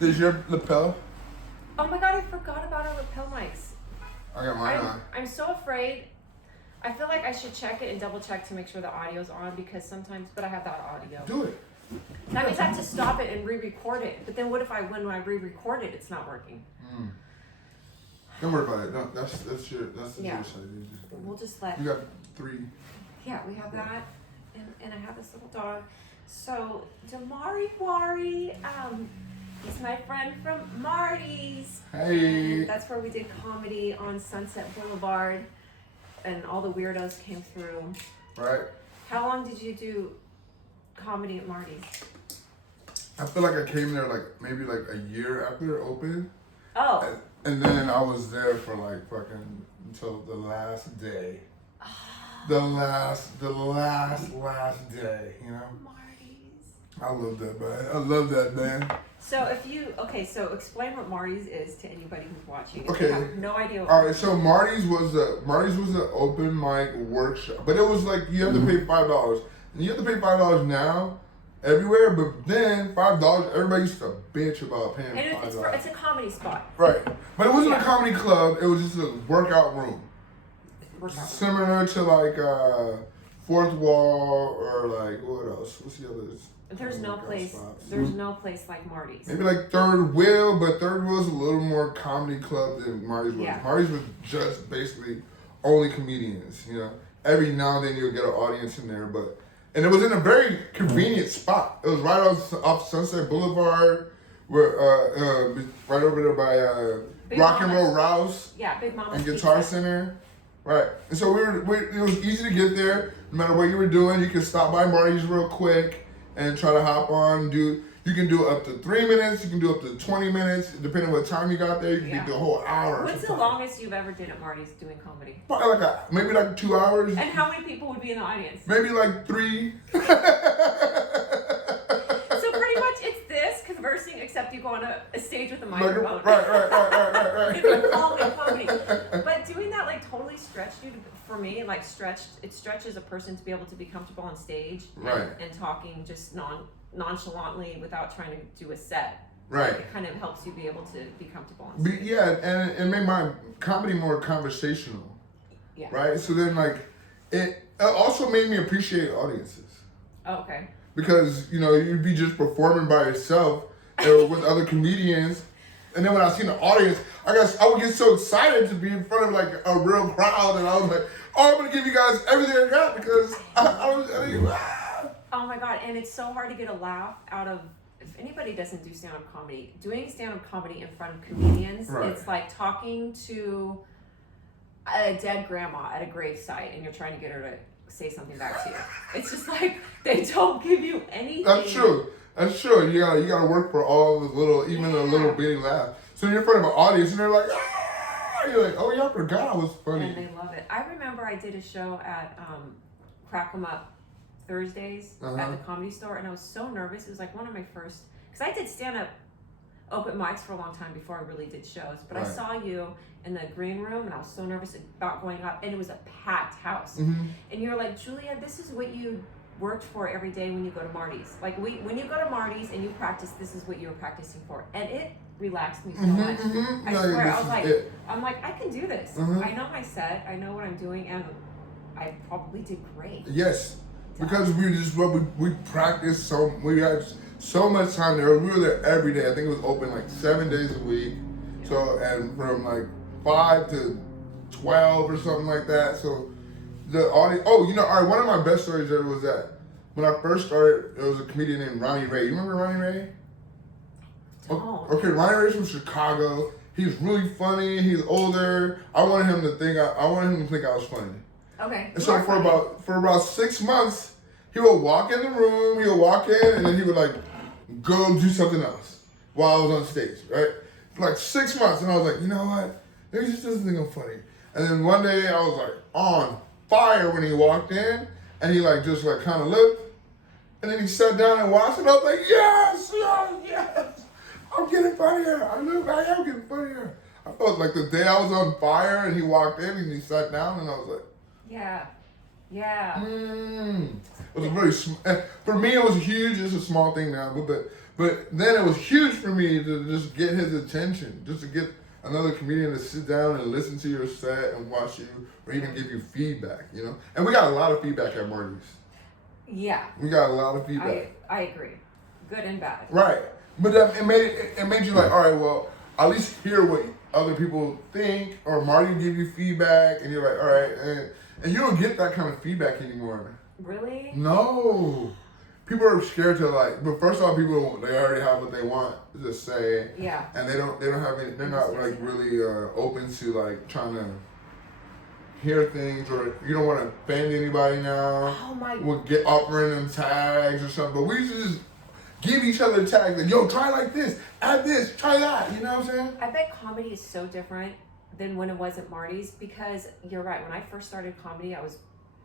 Is your lapel? Oh my god, I forgot about our lapel mics. I got mine on. I'm so afraid. I feel like I should check it and double check to make sure the audio's on because sometimes, but I have that audio. Do it. That means I have to stop it and re-record it. But then what if when I re-record it, it's not working? Don't worry about it. No, that's the Yeah. side. We'll just let. You got 3. Yeah, we have that, and I have this little dog. So Demar Randy, he's my friend from Marty's. Hey. And that's where we did comedy on Sunset Boulevard, and all the weirdos came through. Right. How long did you do comedy at Marty's? I feel like I came there maybe a year after it opened. Oh. And then I was there for fucking until the last day. The last day, you know? Marty's. I love that, man. I love that, man. So so explain what Marty's is to anybody who's watching. If Okay. you have no idea what All right, so Marty's was an open mic workshop, but it was you have to pay $5, and you have to pay $5 now everywhere. But then $5, everybody used to bitch about paying $5. It's a comedy spot. Right, but it wasn't a comedy club. It was just a workout room, similar to Fourth Wall or what else? What's the others? There's no place. There's no place like Marty's. Maybe Third Wheel, but Third Wheel's a little more comedy club than Marty's was. Yeah. Marty's was just basically only comedians. You know, every now and then you'll get an audience in there, and it was in a very convenient spot. It was right off Sunset Boulevard, where right over there by Rock and Roll Rouse. Yeah, Big Mama's and Guitar Pizza. Center. Right, and so it was easy to get there. No matter what you were doing, you could stop by Marty's real quick and try to hop on. You can do up to 3 minutes. You can do up to 20 minutes, depending on what time you got there. You can do a whole hour. What's the longest you've ever did at Marty's doing comedy? Probably maybe 2 hours. And how many people would be in the audience? Maybe 3. So pretty much it's this conversing, except you go on a stage with a microphone. Right. It's all in comedy. But doing that totally stretched you for me. It stretches a person to be able to be comfortable on stage. Right. And talking just nonchalantly without trying to do a set. Right. It kind of helps you be able to be comfortable on stage. Yeah, and it made my comedy more conversational. Yeah. Right? So then it also made me appreciate audiences. Oh, okay. Because, you'd be just performing by yourself or with other comedians. And then when I seen the audience, I would get so excited to be in front of a real crowd. And I was like, I'm going to give you guys everything I got because I was. Oh my God. And it's so hard to get a laugh out of, if anybody doesn't do stand-up comedy, doing stand-up comedy in front of comedians, It's like talking to a dead grandma at a gravesite and you're trying to get her to say something back to you. It's just they don't give you anything. That's true. You gotta work for all the little bitty laugh. So you're in front of an audience and they're like, ah! You're like, oh yeah, I forgot I was funny. And they love it. I remember I did a show at Crack 'em Up Thursdays at the Comedy Store, and I was so nervous. It was one of my first, because I did stand-up open mics for a long time before I really did shows. But I saw you in the green room, and I was so nervous about going up, and it was a packed house. Mm-hmm. And you're like, Julia, this is what you worked for every day when you go to Marty's. When you go to Marty's and you practice, this is what you were practicing for, and it relaxed me so much. I swear, I'm like, I can do this. I know my set, I know what I'm doing, and I probably did great. Yes, because we practiced we had so much time there. We were there every day. I think it was open 7 days a week. So, and from 5 to 12 or something like that. So the audience, all right, one of my best stories ever was that when I first started, there was a comedian named Ronnie Ray. You remember Ronnie Ray? Oh. Okay, Ronnie Ray's from Chicago. He's really funny. He's older. I wanted him to think I was funny. Okay. And so for about 6 months, he would walk in the room, he would walk in, and then he would go do something else while I was on stage, right? For 6 months, and I was like, you know what? Maybe he just doesn't think I'm funny. And then one day I was on fire when he walked in, and he just kind of looked, and then he sat down and watched, and I was like, yes, I'm getting funnier. I am getting funnier. I felt like the day I was on fire, and he walked in, and he sat down, and I was like, yeah. Yeah. It was a very for me. It was huge. It's a small thing now, but then it was huge for me to just get his attention, just to get another comedian to sit down and listen to your set and watch you, or even give you feedback. You know, and we got a lot of feedback at Marty's. Yeah. We got a lot of feedback. I agree, good and bad. Right, but it made you like, all right, well, at least hear what other people think, or Marty give you feedback, and you're like, all right, and you don't get that kind of feedback anymore. Really? No. People are scared to like, but first off, people they already have what they want to say. Yeah. And they don't have any. They're not like really open to like trying to hear things, or you don't want to offend anybody now. Oh my. We'll get offering them tags or something, but we used to just give each other tags like, yo, try like this, add this, try that. You know what I'm saying? I bet comedy is so different than when it was at Marty's, because you're right. When I first started comedy, I was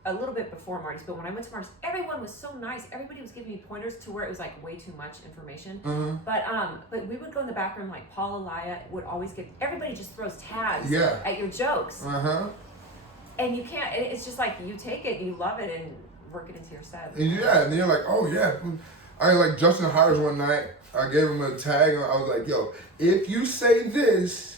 a little bit before Marty's, but when I went to Marty's, everyone was so nice. Everybody was giving me pointers to where it was like way too much information. Mm-hmm. But we would go in the back room, like Paul Elia would always give, everybody just throws tags at your jokes. Uh-huh. And you can't, it's just like you take it, you love it, and work it into your set. Yeah, and you're like, oh yeah. I like Justin Hires one night, I gave him a tag, and I was like, yo, if you say this,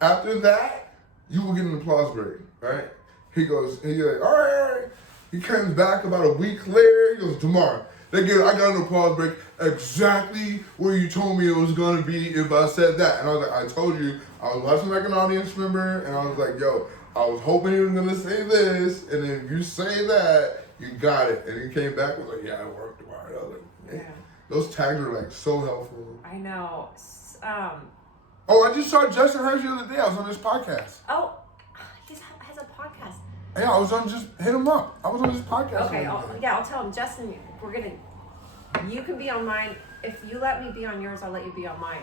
after that, you will get an applause break, right? He's like, all right. He comes back about a week later. He goes, tomorrow. I got an applause break exactly where you told me it was going to be if I said that. And I was like, I told you. I was watching like an audience member, and I was like, yo, I was hoping he was going to say this, and then if you say that, you got it. And he came back and was like, yeah, I worked tomorrow. I was like, man. Yeah. Those tags are like so helpful. I know. Oh, I just saw Justin Hurst the other day. I was on this podcast. Oh, he has a podcast. Yeah, I was on, just hit him up. I was on this podcast. Okay, I'll tell him, Justin, you can be on mine. If you let me be on yours, I'll let you be on mine.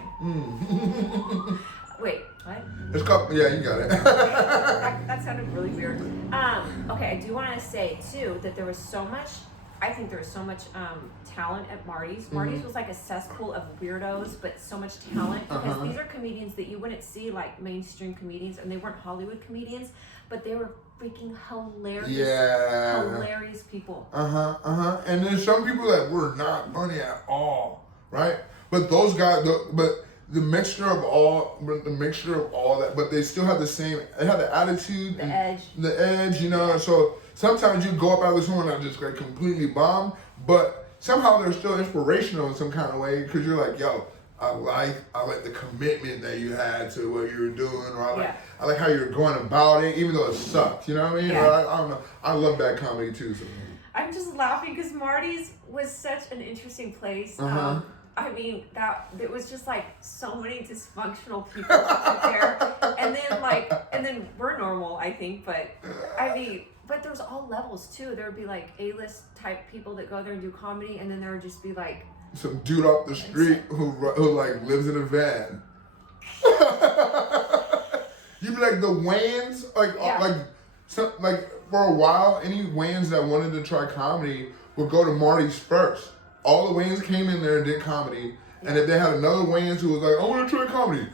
Wait, what? It's called, yeah, you got it. that sounded really weird. Okay, I do want to say, too, that there was so much talent at Marty's. Mm-hmm. Marty's was like a cesspool of weirdos, but so much talent, because these are comedians that you wouldn't see like mainstream comedians, and they weren't Hollywood comedians, but they were freaking hilarious. Yeah. Hilarious people. And there's some people that were not funny at all, right? But those guys, the mixture of all that, but they still have the same. They have the attitude, the edge, you know. So sometimes you go up out of someone that just like completely bomb, but somehow they're still inspirational in some kind of way, because you're like, yo, I like the commitment that you had to what you were doing, or I like how you're going about it, even though it sucked. You know what I mean? Yeah. I don't know. I love that comedy too. So. I'm just laughing because Marty's was such an interesting place. I mean, it was just like so many dysfunctional people there, and then we're normal, I think, but I mean, but there's all levels too. There would be like A-list type people that go there and do comedy, and then there would just be like some dude off the street who like lives in a van. You'd be like the Wayans, like for a while, any Wayans that wanted to try comedy would go to Marty's first. All the Wayans came in there and did comedy, and if they had another Wayans who was like, I want to try comedy,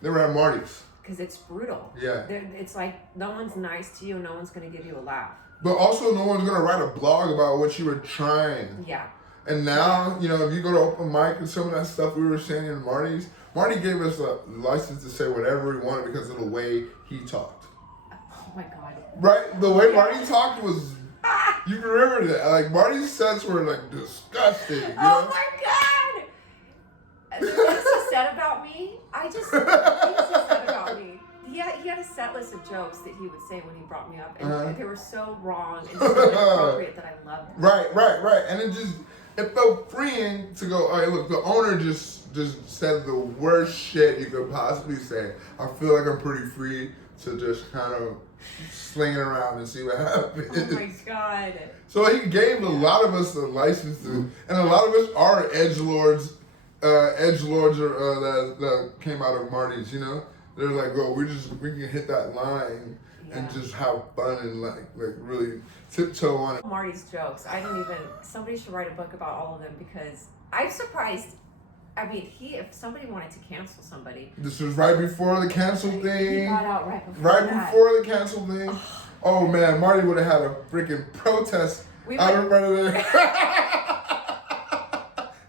they were at Marty's. Because it's brutal. Yeah. It's like no one's nice to you, no one's going to give you a laugh. But also no one's going to write a blog about what you were trying. Yeah. And now, you know, if you go to open mic and some of that stuff we were saying in Marty gave us a license to say whatever we wanted because of the way he talked. Oh my God. Right? The way Marty talked was, you can remember that. Like, Marty's sets were like disgusting. You know? Oh my God! The things he said about me, the things he said about me. He had a set list of jokes that he would say when he brought me up, and they were so wrong and so inappropriate that I loved them. Right. And it felt freeing to go, all right, look, the owner just said the worst shit you could possibly say. I feel like I'm pretty free to just kind of sling it around and see what happens. Oh my God. So he gave a lot of us the license to, and a lot of us are edgelords that came out of Marty's, you know? They're like, well, we can hit that line and just have fun and like really tiptoe on it. Marty's jokes. Somebody should write a book about all of them, because I'm surprised I mean, if somebody wanted to cancel somebody. This was right before the cancel thing. He got out right before before the cancel thing. Oh man, Marty would have had a freaking protest out in front of there.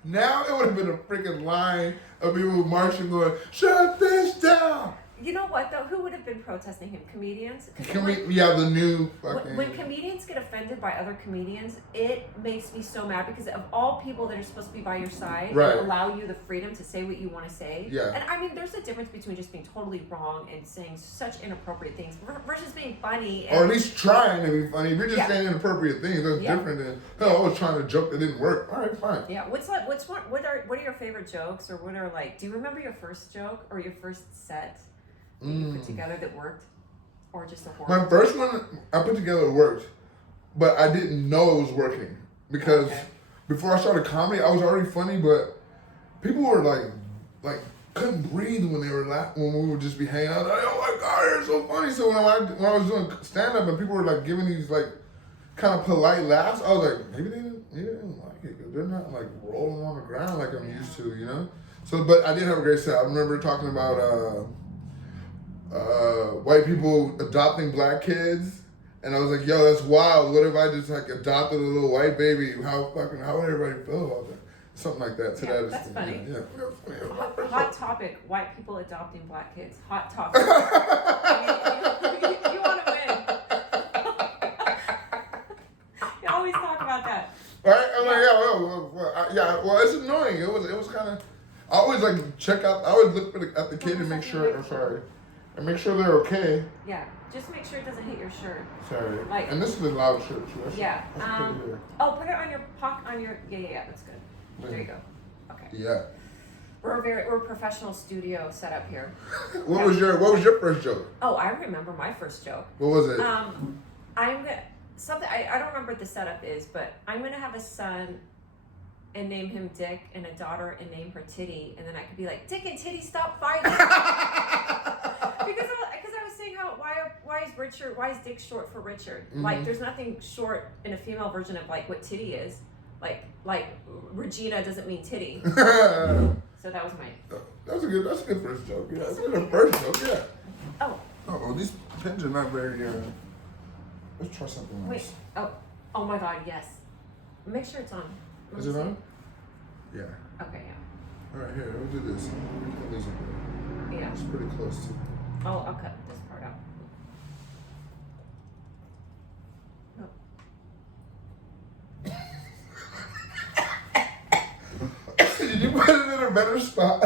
Now it would have been a freaking line of people marching going, shut this down. You know what though? Who would have been protesting him? Comedians? The new fucking... When comedians get offended by other comedians, it makes me so mad because of all people that are supposed to be by your side and allow you the freedom to say what you want to say. Yeah. And I mean, there's a difference between just being totally wrong and saying such inappropriate things versus being funny. Or at least trying to be funny. If you're just saying inappropriate things, that's different than, I was trying to joke that didn't work. All right, fine. Yeah. What are your favorite jokes, or what are like? Do you remember your first joke or your first set that you put together that worked, or just a horror? My first one I put together worked, but I didn't know it was working because before I started comedy, I was already funny, but people were like couldn't breathe when they were when we would just be hanging out. Like, oh my god, you're so funny. So when I was doing stand up and people were like giving these like kind of polite laughs, I was like, maybe they didn't like it because they're not like rolling on the ground like I'm used to, you know. So, but I did have a great set. I remember talking about white people adopting black kids, and I was like, yo, that's wild. What if I just like adopted a little white baby? How would everybody feel about that? Something like that. That's funny. Yeah, that's funny. Hot topic: white people adopting black kids. Hot topic. I mean, you want to win. You always talk about that. Right? I'm like, well, it's annoying. It was kind of. I always like check out. I always look at the kid and make sure. I'm sorry. And make sure they're okay. Yeah, just make sure it doesn't hit your shirt. Sorry. Like, and this is a loud shirt too. Put it on your pocket. Yeah. That's good. There you go. Okay. Yeah. We're a professional studio set up here. What was your first joke? Oh, I remember my first joke. What was it? I don't remember what the setup is, but I'm gonna have a son and name him Dick, and a daughter and name her Titty, and then I could be like, Dick and Titty, stop fighting. Because I was saying why is Dick short for Richard? Mm-hmm. Like there's nothing short in a female version of like what Titty is. Like Regina doesn't mean titty. So that was my. That's a good first joke. Yeah, that's a good first joke. Yeah. Oh, these pins are not very. Let's try something else. Wait. Oh my God. Yes. Make sure it's on. Is it on? Yeah. Okay. Yeah. All right. Here, we'll do this. Yeah. It's pretty close to. Oh, I'll cut this part out. Did you put it in a better spot?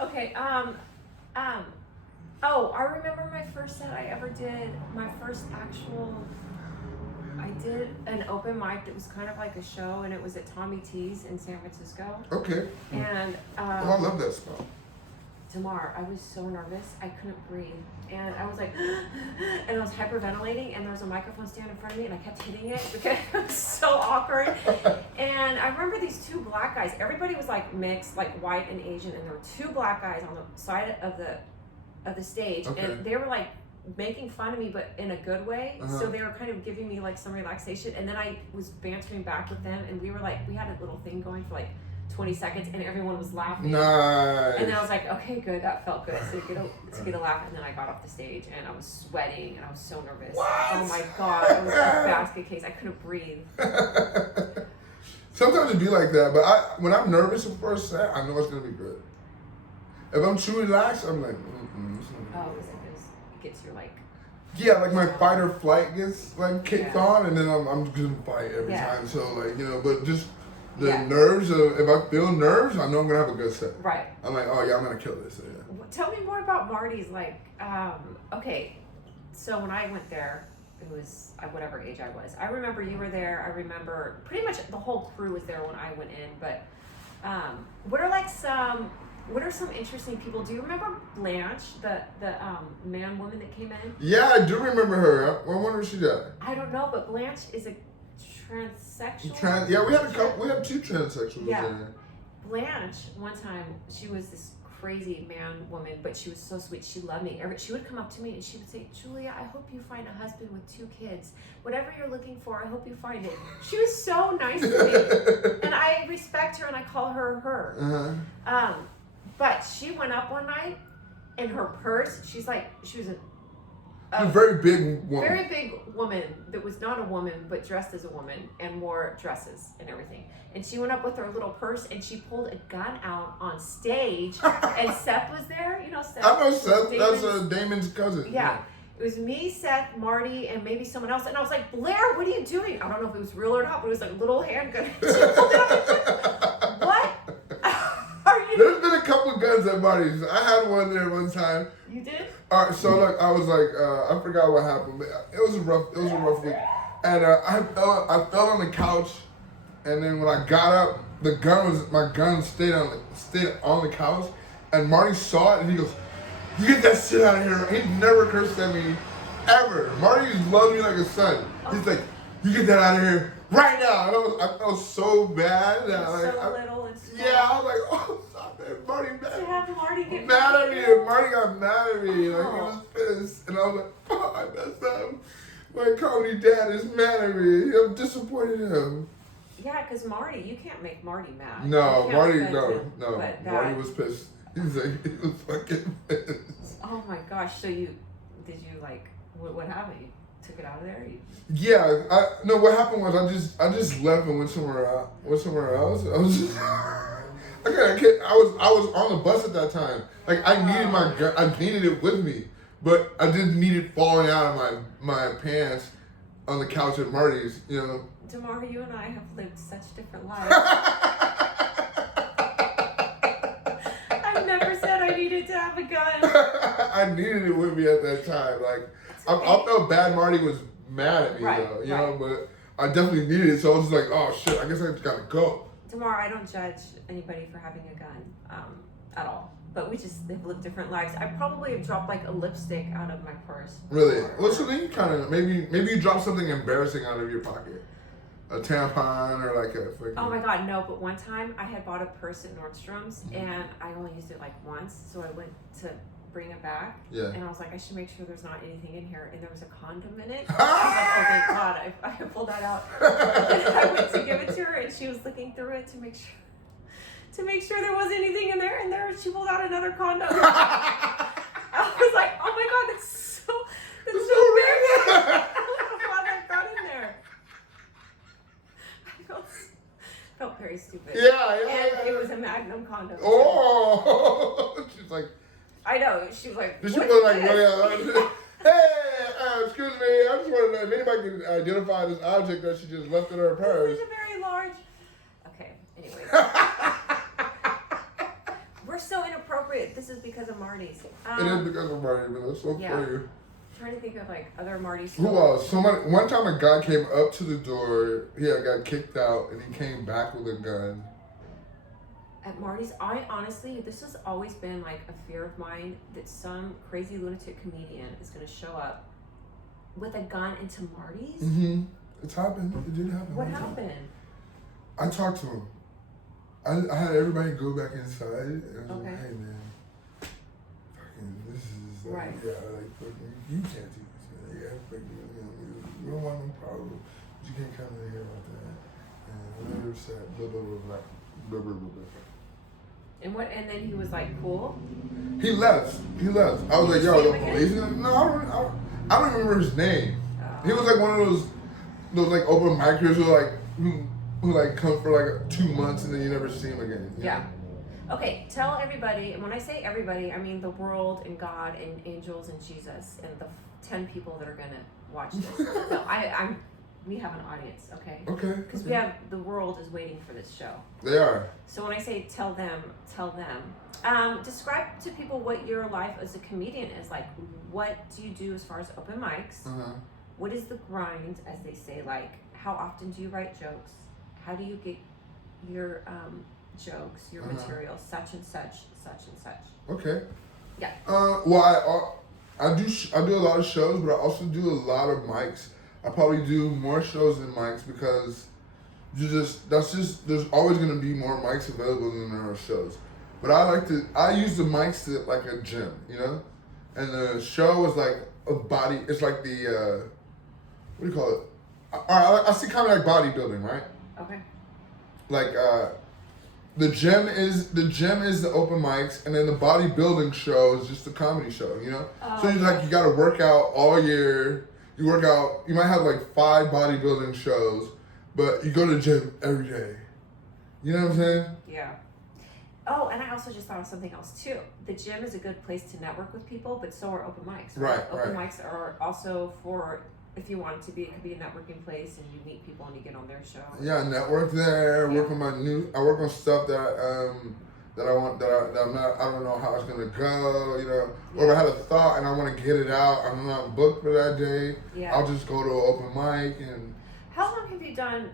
Okay. Oh, I remember my first set I ever did. My first actual. I did an open mic that was kind of like a show, and it was at Tommy T's in San Francisco. Okay. And I love that spot. Demar, I was so nervous, I couldn't breathe. And I was like, and I was hyperventilating, and there was a microphone stand in front of me, and I kept hitting it because it was so awkward. And I remember these two black guys. Everybody was like mixed, like white and Asian, and there were two black guys on the side of the stage, and they were like making fun of me, but in a good way. So they were kind of giving me like some relaxation, and then I was bantering back with them, and we had a little thing going for like 20 seconds, and everyone was laughing. Nice. And then I was like, okay, good, that felt good. So to get a laugh, and then I got off the stage, and I was sweating, and I was so nervous. What? Oh my God, it was like a basket case. I couldn't breathe. Sometimes it be like that, but when I'm nervous before a set, I know it's gonna be good. If I'm too relaxed, I'm like, It gets your like. Yeah, like my fight or flight gets like kicked on, and then I'm gonna fight every time. So like but just the nerves of, if I feel nerves, I know I'm gonna have a good set. Right. I'm like, oh yeah, I'm gonna kill this. So, Tell me more about Marty's. Like, okay, so when I went there, it was whatever age I was. I remember you were there. I remember pretty much the whole crew was there when I went in. But what are some interesting people? Do you remember Blanche, the woman that came in? Yeah, I do remember her. I wonder if she died. I don't know, but Blanche is a transsexual. We had two transsexuals there. Blanche, one time, she was this crazy woman, but she was so sweet. She loved me. She would come up to me and she would say, Julia, I hope you find a husband with 2 kids. Whatever you're looking for, I hope you find it. She was so nice to me. And I her and I call her her. Uh-huh. But she went up one night, and her purse. She was a very big woman. Very big woman that was not a woman but dressed as a woman and wore dresses and everything. And she went up with her little purse and she pulled a gun out on stage. And Seth was there. You know Seth? I know Seth. That's Damon's cousin. Yeah. It was me, Seth, Marty, and maybe someone else. And I was like, Blair, what are you doing? I don't know if it was real or not, but it was like a little handgun. She pulled it out. What? There's been a couple of guns at Marty's. I had one there one time. You did? All right, so look, I was like, I forgot what happened. It was a rough week, and I fell on the couch, and then when I got up, my gun stayed on the couch, and Marty saw it, and he goes, "You get that shit out of here!" He never cursed at me, ever. Marty loved me like a son. He's like, "You get that out of here right now!" And I felt so bad. Little and small. Yeah, I was like, "Oh, stop it, Marty, man." To have Marty get mad at me. Marty got mad at me. Like, he was pissed. And I was like, "Oh, I messed up. My comedy dad is mad at me. I'm disappointed in him." Yeah, because Marty, you can't make Marty mad. No, Marty, no. Marty was pissed. He was fucking pissed. Oh my gosh. So did you like, what happened? You took it out of there? Yeah, what happened was I just left and went somewhere else. I was just, I was on the bus at that time. Like, I needed my gun. I needed it with me, but I didn't need it falling out of my pants on the couch at Marty's. You know. Demar, you and I have lived such different lives. I've never said I needed to have a gun. I needed it with me at that time. Like, I felt bad Marty was mad at me, though, you know, but I definitely needed it, so I was just like, oh shit, I guess I just gotta go. Demar, I don't judge anybody for having a gun at all, but we just have lived different lives. I probably have dropped like a lipstick out of my purse. Really? Well, so then you kind of, maybe you dropped something embarrassing out of your pocket. A tampon or like a freaking... Oh my god, no, but one time I had bought a purse at Nordstrom's and I only used it like once, so I went to bring it back. Yeah. And I was like, I should make sure there's not anything in here, and there was a condom in it. I was like, oh thank god, I pulled that out. And I went to give it to her and she was looking through it to make sure there wasn't anything in there, and there she pulled out another condom. I was like, oh my god, that's so weird. I don't know how that got in there. I felt very stupid. Yeah. And it was a Magnum condom. Oh, she's like. I know. She was like. She was like, hey, excuse me. I just want to know if anybody can identify this object that she just left in her purse. This is a very large. Okay. Anyway. We're so inappropriate. This is because of Marty's. It is because of Marty, but that's so funny. I'm trying to think of like other Marty's. Who else? One time a guy came up to the door. He had got kicked out, and he came back with a gun. At Marty's, I honestly, this has always been like a fear of mine that some crazy lunatic comedian is going to show up with a gun into Marty's. Mm-hmm. It's happened. It did happen. What happened? I talked to him. I had everybody go back inside, and I was like, hey man, fucking, this is like, right. Yeah, like, fucking, you can't do this, man. Yeah, fucking, we don't want no problem. But you can't come in here like that. And whatever said, blah, blah, blah, blah, blah, blah, blah, blah. And then he was like, cool? He left. I was like, yo, the police? No, I don't remember his name. He was like one of those like open micers who like come for like 2 months and then you never see him again. Yeah. Okay, tell everybody, and when I say everybody, I mean the world and God and angels and Jesus and the 10 people that are going to watch this. No, we have an audience, okay? Okay. Because the world is waiting for this show. They are. So when I say tell them. Describe to people what your life as a comedian is like. What do you do as far as open mics? Uh-huh. What is the grind, as they say? Like, how often do you write jokes? How do you get your jokes, your material, such and such? Okay. Yeah. Well, I do a lot of shows, but I also do a lot of mics. I probably do more shows than mics because there's always gonna be more mics available than there are shows. But I use the mics to like a gym, you know? And the show is like a body, it's like the, what do you call it? I see kind of like bodybuilding, right? Okay. Like, The gym is the open mics, and then the bodybuilding show is just the comedy show. You know, so you like you got to work out all year. You work out. You might have like 5 bodybuilding shows, but you go to the gym every day. You know what I'm saying? Yeah. Oh, and I also just thought of something else too. The gym is a good place to network with people, but so are open mics. Right. Open mics are also for, if you want it to be, it could be a networking place, and you meet people and you get on their show. Yeah, network there. Yeah. Work on I work on stuff that I want that I'm not. I don't know how it's gonna go. You know, or I had a thought and I want to get it out. I'm not booked for that day. Yeah. I'll just go to an open mic and. How long have you done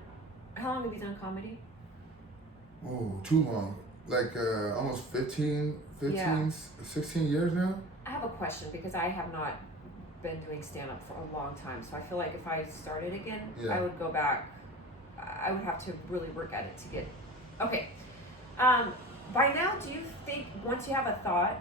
comedy? Oh, too long. Like almost 15, 16 years now. I have a question because I have not been doing stand-up for a long time, so I feel like if I started again, I would go back. I would have to really work at it to get. Okay. By now, do you think once you have a thought,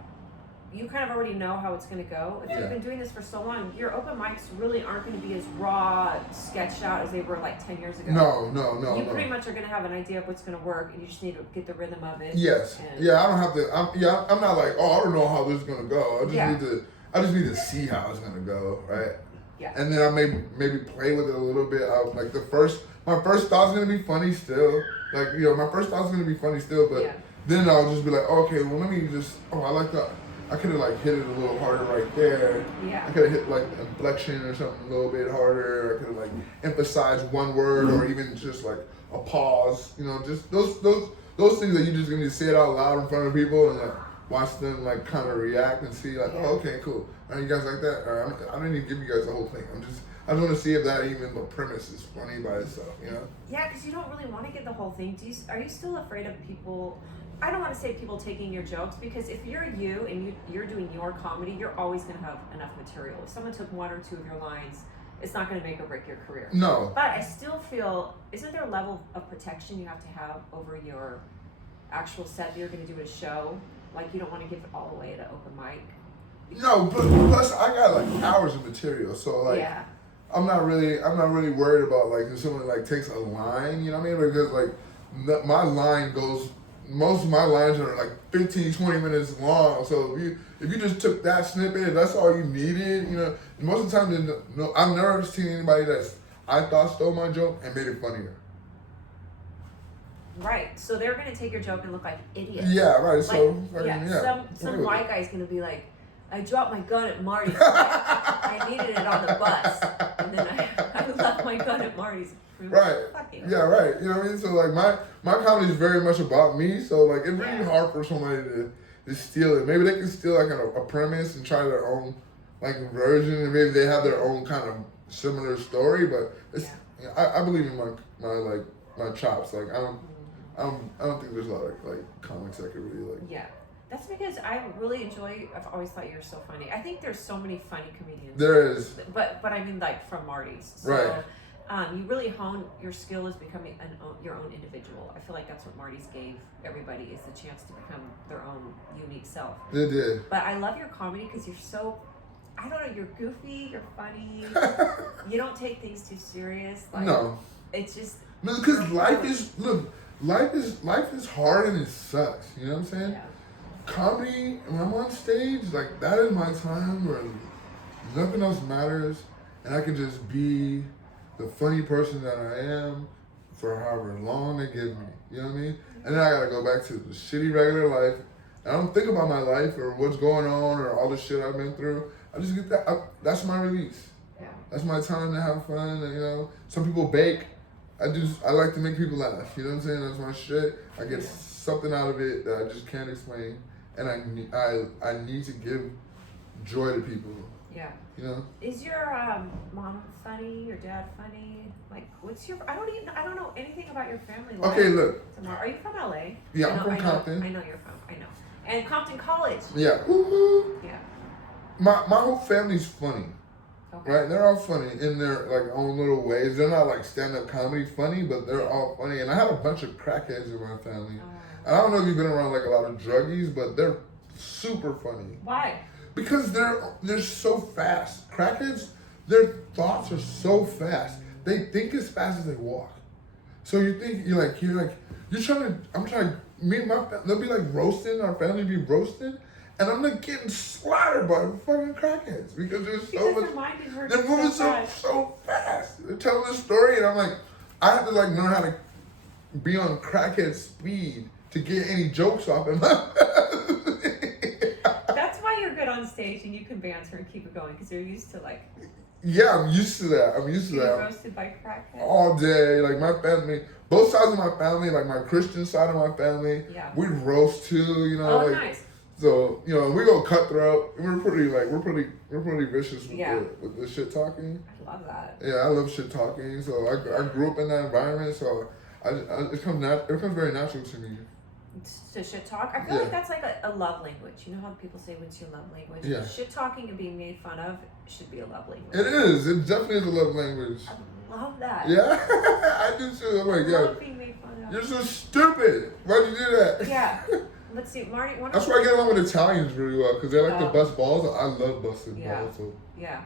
you kind of already know how it's going to go? If you've been doing this for so long, your open mics really aren't going to be as raw, sketched out as they were like 10 years ago. No. You pretty much are going to have an idea of what's going to work, and you just need to get the rhythm of it. Yes. Yeah, I don't have to. I'm not like, I don't know how this is going to go. I just need to see how it's going to go, right? Yeah. And then I maybe play with it a little bit. Like my first thought's going to be funny still. Like, my first thought's going to be funny still, but then I'll just be like, okay, well, let me just, I like that. I could have like hit it a little harder right there. Yeah. I could have hit like inflection or something a little bit harder. I could have like emphasized one word or even just like a pause. Just those things that you just need to say it out loud in front of people and like watch them like kind of react and see like, oh, okay, cool. Are you guys like that? Or I don't even give you guys the whole thing. I just want to see if that even the premise is funny by itself. Yeah, because you don't really want to get the whole thing. Are you still afraid of people? I don't want to say people taking your jokes, because if you're you and you're doing your comedy, you're always going to have enough material. If someone took 1 or 2 of your lines, it's not going to make or break your career. No. But I still feel, isn't there a level of protection you have to have over your actual set that you're going to do at a show? Like, you don't want to give it all away at an open mic. No, but plus I got like hours of material, so like I'm not really worried about like if someone like takes a line, you know what I mean? Because like my line goes. Most of my lines are like 15, 20 minutes long. So if you just took that snippet, if that's all you needed, most of the time, I've never seen anybody that I thought stole my joke and made it funnier. Right. So they're going to take your joke and look like idiots. Yeah, right. Like, so, some white guy's going to be like, I dropped my gun at Marty's. I needed it on the bus. And then I left my gun at Marty's. Right. Yeah, right. You know what I mean? So like my comedy is very much about me. So like it's really hard for somebody to steal it. Maybe they can steal like a premise and try their own like version, and maybe they have their own kind of similar story. But it's I believe in my chops. Like I don't think there's a lot of like comics that could really like. Yeah. That's because I really I've always thought you're so funny. I think there's so many funny comedians. There is. But I mean like from Marty's. So, right. You really hone your skill as becoming your own individual. I feel like that's what Marty's gave everybody, is the chance to become their own unique self. It did. But I love your comedy because you're so, I don't know, you're goofy, you're funny. You don't take things too serious. Like, no. It's just. No, because life is hard and it sucks. You know what I'm saying? Yeah. Comedy, when I'm on stage, like that is my time where nothing else matters, and I can just be the funny person that I am for however long they give me. You know what I mean? And then I gotta go back to the shitty regular life. I don't think about my life or what's going on or all the shit I've been through. I just get that. That's my release. Yeah. That's my time to have fun. And, some people bake. I like to make people laugh. You know what I'm saying? That's my shit. I get something out of it that I just can't explain. And I need to give joy to people. Yeah. Is your mom funny? Your dad funny? Like, what's your? I don't know anything about your family life. Okay, look. Are you from LA? Yeah, I'm from Compton. I know you're from. I know. And Compton College. Yeah. Woo-hoo. Yeah. My whole family's funny. Okay. Right? They're all funny in their like own little ways. They're not like stand-up comedy funny, but they're all funny. And I had a bunch of crackheads in my family. And I don't know if you've been around like a lot of druggies, but they're super funny. Why? Because they're so fast. Crackheads, their thoughts are so fast. They think as fast as they walk. So I'm trying to they'll be like roasting, our family be roasting, and I'm like getting slaughtered by fucking crackheads because there's so much. They're moving so fast. They're telling the story, and I'm like, I have to like learn how to be on crackhead speed to get any jokes off in my. That's why you're good on stage and you can banter and keep it going because you're used to like. Yeah, I'm used to that. Roasted by crackheads all day. Like my family, both sides of my family, like my Christian side of my family, we roast too. You know, nice. So we go cutthroat. We're pretty vicious with the shit talking. I love that. Yeah, I love shit talking. So I grew up in that environment. So it comes very natural to me. To shit talk, I feel like that's like a love language. You know how people say what's your love language? Yeah. Shit talking and being made fun of should be a love language. It is. It definitely is a love language. I love that. Yeah, I do too. I'm like, I love being made fun of. You're so stupid. Why'd you do that? Yeah. Let's see, Marty. That's why I get along with Italians really well because they like to bust balls. I love busting balls. So. Yeah.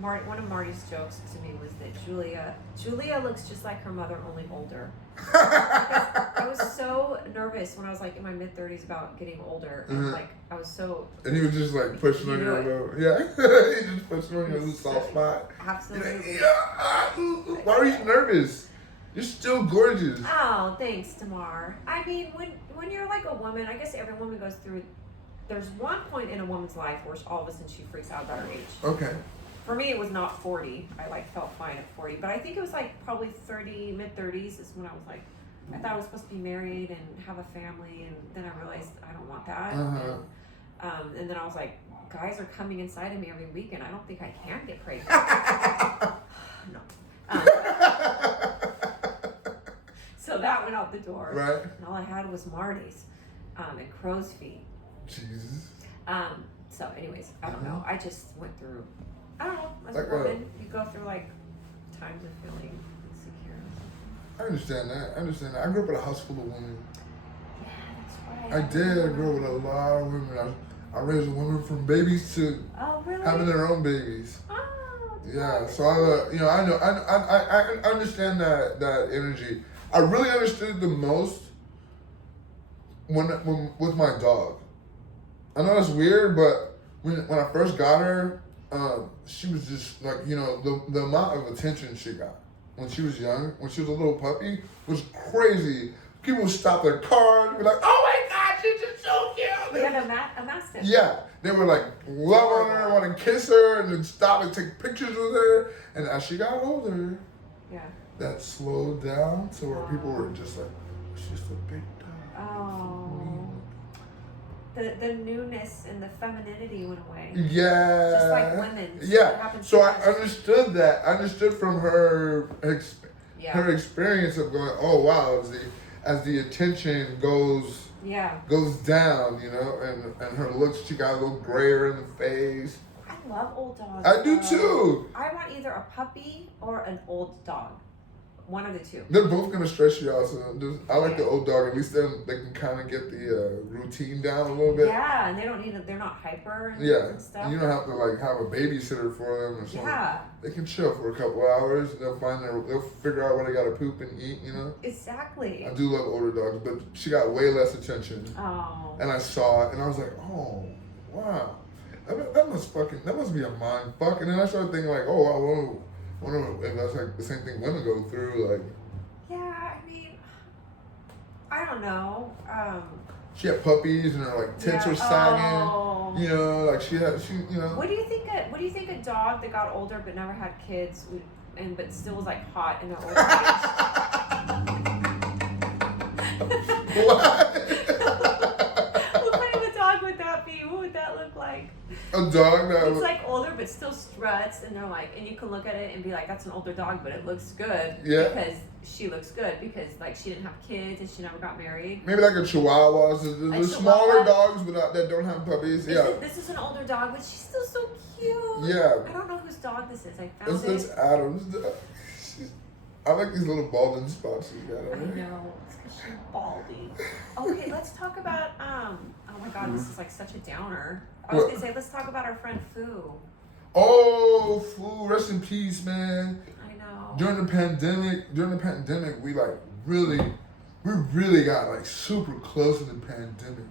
One of Marty's jokes to me was that Julia looks just like her mother, only older. I was so nervous when I was like in my mid-30s about getting older, and like I was so. And you were just like pushing on your you just pushing on your soft spot. Absolutely. Why are you nervous? You're still gorgeous. Oh, thanks, Demar. I mean, when you're like a woman, I guess every woman goes through. There's one point in a woman's life where all of a sudden she freaks out about her age. Okay. For me, it was not 40. I like felt fine at 40, but I think it was like probably 30, mid-30s is when I was like, I thought I was supposed to be married and have a family, and then I realized I don't want that. And then I was like, guys are coming inside of me every week, and I don't think I can get pregnant. No. So that went out the door. Right. And all I had was Marty's and crow's feet. Jesus. So anyways, I don't know. I just went through, I don't know, as like a woman, you go through like times of feeling insecure. I understand that. I grew up in a house full of women. Yeah, that's right. I did. I grew up with a lot of women. I raised women from babies to having their own babies. Oh, yeah, nice. So I understand that energy. I really understood it the most when with my dog. I know it's weird, but when I first got her, she was just like, the amount of attention she got when she was young, when she was a little puppy, was crazy. People would stop their car and be like, "Oh my God, she's just so cute!" You had a mastiff. Yeah, they would like love on her, want to kiss her, and then stop and take pictures with her. And as she got older, that slowed down to where people were just like, "She's just a big dog." Oh. The newness and the femininity went away. Yeah. Just like women's. Yeah. So I understood that. I understood from her experience of going, oh wow, as the attention goes down, and her looks, she got a little grayer in the face. I love old dogs. I do too. I want either a puppy or an old dog. One of the two. They're both gonna stress you out. So I like the old dog. At least then they can kind of get the routine down a little bit. Yeah, and they don't need they're not hyper and stuff. You don't have to like have a babysitter for them or something. Yeah. They can chill for a couple hours. And they'll figure out where they gotta poop and eat. Exactly. I do love older dogs, but she got way less attention. Oh. And I saw it, and I was like, oh wow, that must be a mind fuck. And then I started thinking like, oh, I wonder if that's like the same thing women go through, like. Yeah, I mean, I don't know. She had puppies and her like tits were sagging. Oh. Like she. What do you think a dog that got older but never had kids but still was like hot in their old age? What? What kind of a dog would that be? What would that look like? A dog that it's like older but still struts, and they're like, and you can look at it and be like, that's an older dog, but it looks good because she looks good because like she didn't have kids and she never got married. Maybe like a Chihuahua. The smaller dogs that don't have puppies. This is an older dog, but she's still so cute. Yeah. I don't know whose dog this is. I found it. It's Adam's. I like these little balding spots she's got on her. I know. It's because she's baldy. Okay, let's talk about oh my God, this is like such a downer. I was gonna say, let's talk about our friend Fu. Oh, Fu, rest in peace, man. I know. During the pandemic, we like really we really got like super close in the pandemic.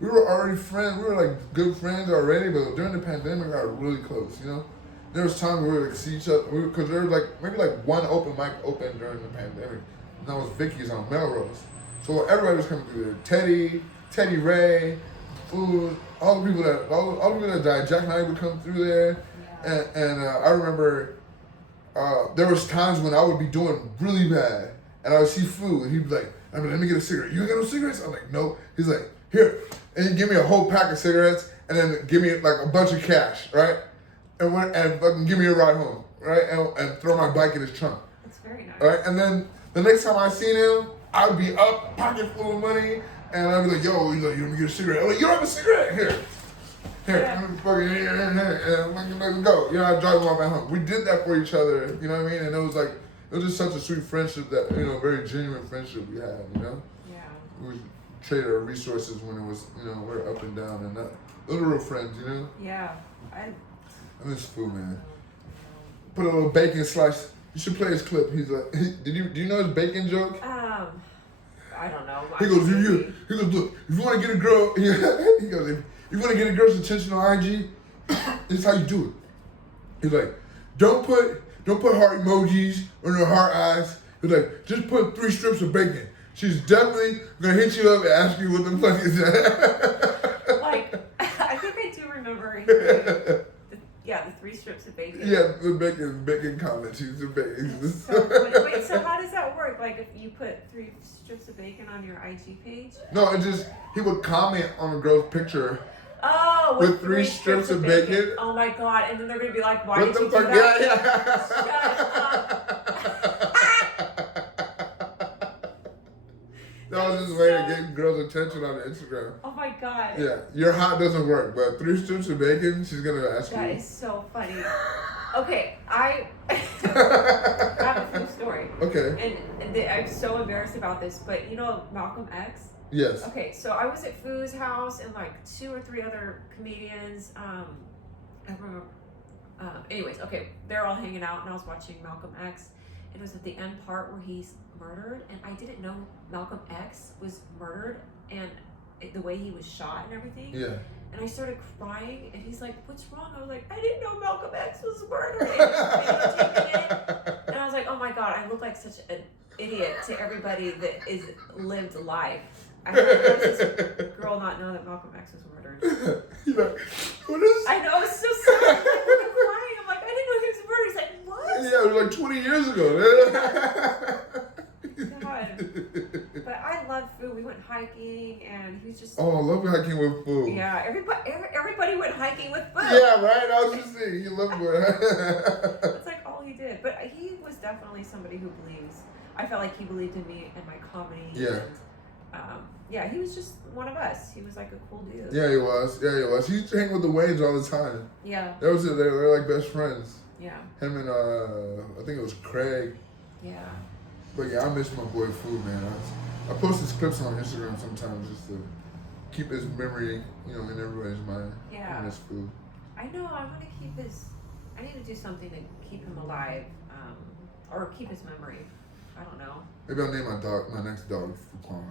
We were already friends. We were like good friends already, but during the pandemic, we got really close. You know, there was times we would like, see each other because there was like maybe like one open mic open during the pandemic, and that was Vicky's on Melrose. So everybody was coming through there. Teddy Ray, Food, all the people that died. Jack Knight would come through there, and I remember there was times when I would be doing really bad, and I would see Food, and he'd be like, "I mean, let me get a cigarette. You ain't got no cigarettes?" I'm like, "No." He's like, "Here," and he'd give me a whole pack of cigarettes, and then give me like a bunch of cash, right? And fucking give me a ride home, right? And throw my bike in his trunk. That's very nice. Right? And then the next time I seen him, I would be up, pocket full of money, and I'd be like, "Yo," he's like, "You want me to get a cigarette?" I'm like, "You don't have a cigarette? Here, fucking here, and let me go." You know, I drive him off at home. We did that for each other, you know what I mean? And it was just such a sweet friendship that, you know, very genuine friendship we had, you know? Yeah. We traded our resources when it was, you know, we were up and down, and those are real friends, you know? Yeah. I miss Food, man. Put a little bacon slice. You should play his clip. He's like, do you know his bacon joke? I don't know. He goes, look, if you want to get a girl, he goes, if you want to get a girl's attention on IG, this is how you do it. He's like, don't put heart emojis or no heart eyes. He's like, just put 3 strips of bacon. She's definitely gonna hit you up and ask you what the fuck is that. Like, I think I do remember hearing the 3 strips of bacon. Yeah, the bacon comment. She's the bacon. So funny. Wait, so how does that work? Like, if you put 3 strips of bacon on your IG page? No, it just, he would comment on a girl's picture. Oh, with 3 strips of bacon. Oh my god! And then they're gonna be like, "Why what did you fuck? do that?" Yeah. Shut up. That was his way to get girls' attention on Instagram. Oh my god. Yeah, your hot doesn't work, but 3 strips of bacon, she's gonna ask you. That is so funny. Okay, I have a true story. Okay. And I'm so embarrassed about this, but you know Malcolm X? Yes. Okay, so I was at Foo's house and like 2 or 3 other comedians. I remember. Anyways, okay, they're all hanging out, and I was watching Malcolm X. It was at the end part where he's murdered, and I didn't know Malcolm X was murdered, and the way he was shot and everything. Yeah. And I started crying, and he's like, "What's wrong?" I was like, "I didn't know Malcolm X was murdered." And I was like, "Oh my god, I look like such an idiot to everybody that is lived life." I was this girl not know that Malcolm X was murdered. You're like, what is? I know, I was so sorry. I'm crying. I'm like, I didn't know he was murdered. He's like, what? Yeah, it was like 20 years ago. God. But I love Food. We went hiking, and he was just. Oh, I love hiking with Food. Yeah, everybody went hiking with Food. Yeah, right. I was just saying, you love it. That's like all he did. But he was definitely somebody who believes. I felt like he believed in me and my comedy. Yeah. And, he was just one of us. He was like a cool dude. Yeah, he was. He used to hang with the Waynes all the time. Yeah. That was it. They were like best friends. Yeah. Him and I think it was Craig. Yeah. But yeah, I miss my boy Food, man. I post his clips on Instagram sometimes just to keep his memory, you know, in everybody's mind. Yeah. I miss Food. I know. I want to keep I need to do something to keep him alive, or keep his memory. I don't know. Maybe I'll name my next dog Fuquan.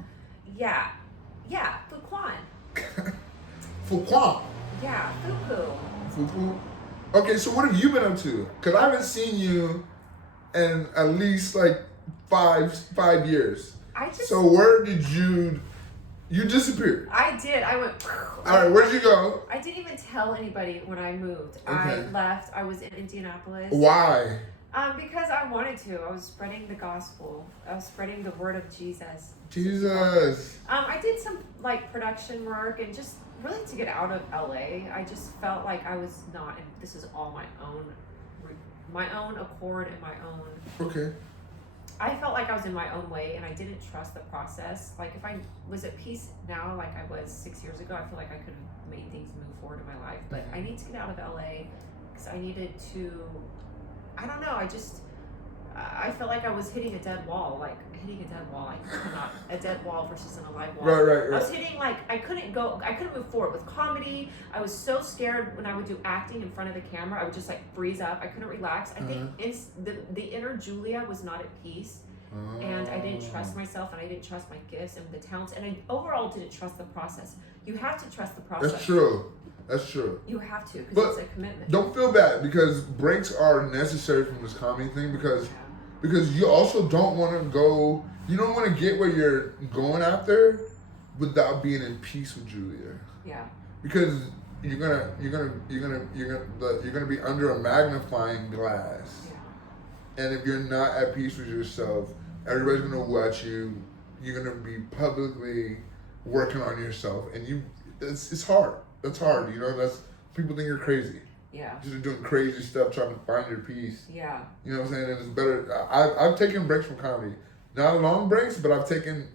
Yeah. Yeah. Fuquan. Fuquan. Yeah. Fuku. Fuku. Okay, so what have you been up to? Because I haven't seen you in at least like five years. So where did you disappeared? I did. I went. All right, where'd you go? I didn't even tell anybody when I moved. Okay. I left. I was in Indianapolis. Why? Because I wanted to. I was spreading the gospel. I was spreading the word of Jesus. Jesus. I did some like production work and just really to get out of LA. I just felt like I was not, and this is all my own accord and my own. Okay. I felt like I was in my own way, and I didn't trust the process. Like if I was at peace now, like I was 6 years ago, I feel like I could have made things move forward in my life. But I need to get out of LA because I needed to. I don't know. I felt like I was hitting a dead wall. Like hitting a dead wall. Not a dead wall versus an alive wall. Right. I was hitting like I couldn't move forward with comedy. I was so scared when I would do acting in front of the camera. I would just like freeze up. I couldn't relax. I think the inner Julia was not at peace, And I didn't trust myself, and I didn't trust my gifts and the talents, and I overall didn't trust the process. You have to trust the process. That's true. That's true. You have to, because it's a commitment. Don't feel bad, because breaks are necessary from this comedy thing, because you also don't want to go. You don't want to get where you're going after without being in peace with Julia. Yeah. Because you're gonna be under a magnifying glass. Yeah. And if you're not at peace with yourself, everybody's gonna watch you. You're gonna be publicly working on yourself, and it's hard. That's hard. That's people think you're crazy. Yeah. Just doing crazy stuff, trying to find your peace. Yeah. You know what I'm saying? And it's better. I've taken breaks from comedy, not long breaks, but I've taken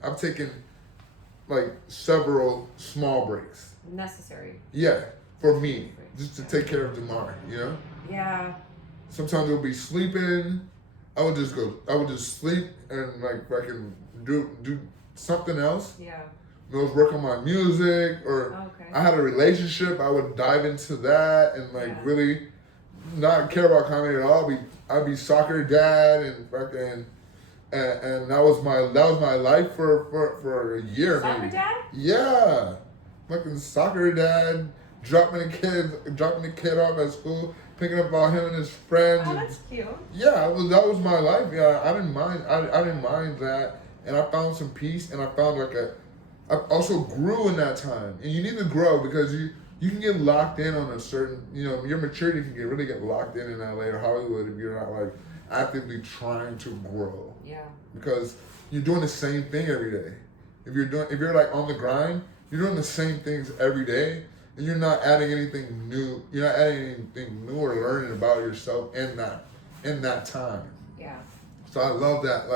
like several small breaks. Necessary. Yeah, for me, just to take care of Demar. Yeah. Sometimes it'll be sleeping. I would just sleep and like fucking do something else. Yeah. Work on my music, or I had a relationship, I would dive into that and really not care about comedy at all. I'd be soccer dad and fucking and that was my life for a year. Soccer maybe. Dad? Yeah. Fucking soccer dad, dropping the kid off at school, picking up all him and his friends. Oh, that's cute. Yeah, that was my life. Yeah, I didn't mind that, and I found some peace, and I found I also grew in that time. And you need to grow, because you can get locked in on a certain, your maturity can really get locked in LA or Hollywood if you're not actively trying to grow. Yeah. Because you're doing the same thing every day. If you're on the grind, you're doing the same things every day, and you're not adding anything new. You're not adding anything new or learning about yourself in that time. Yeah. So I love that.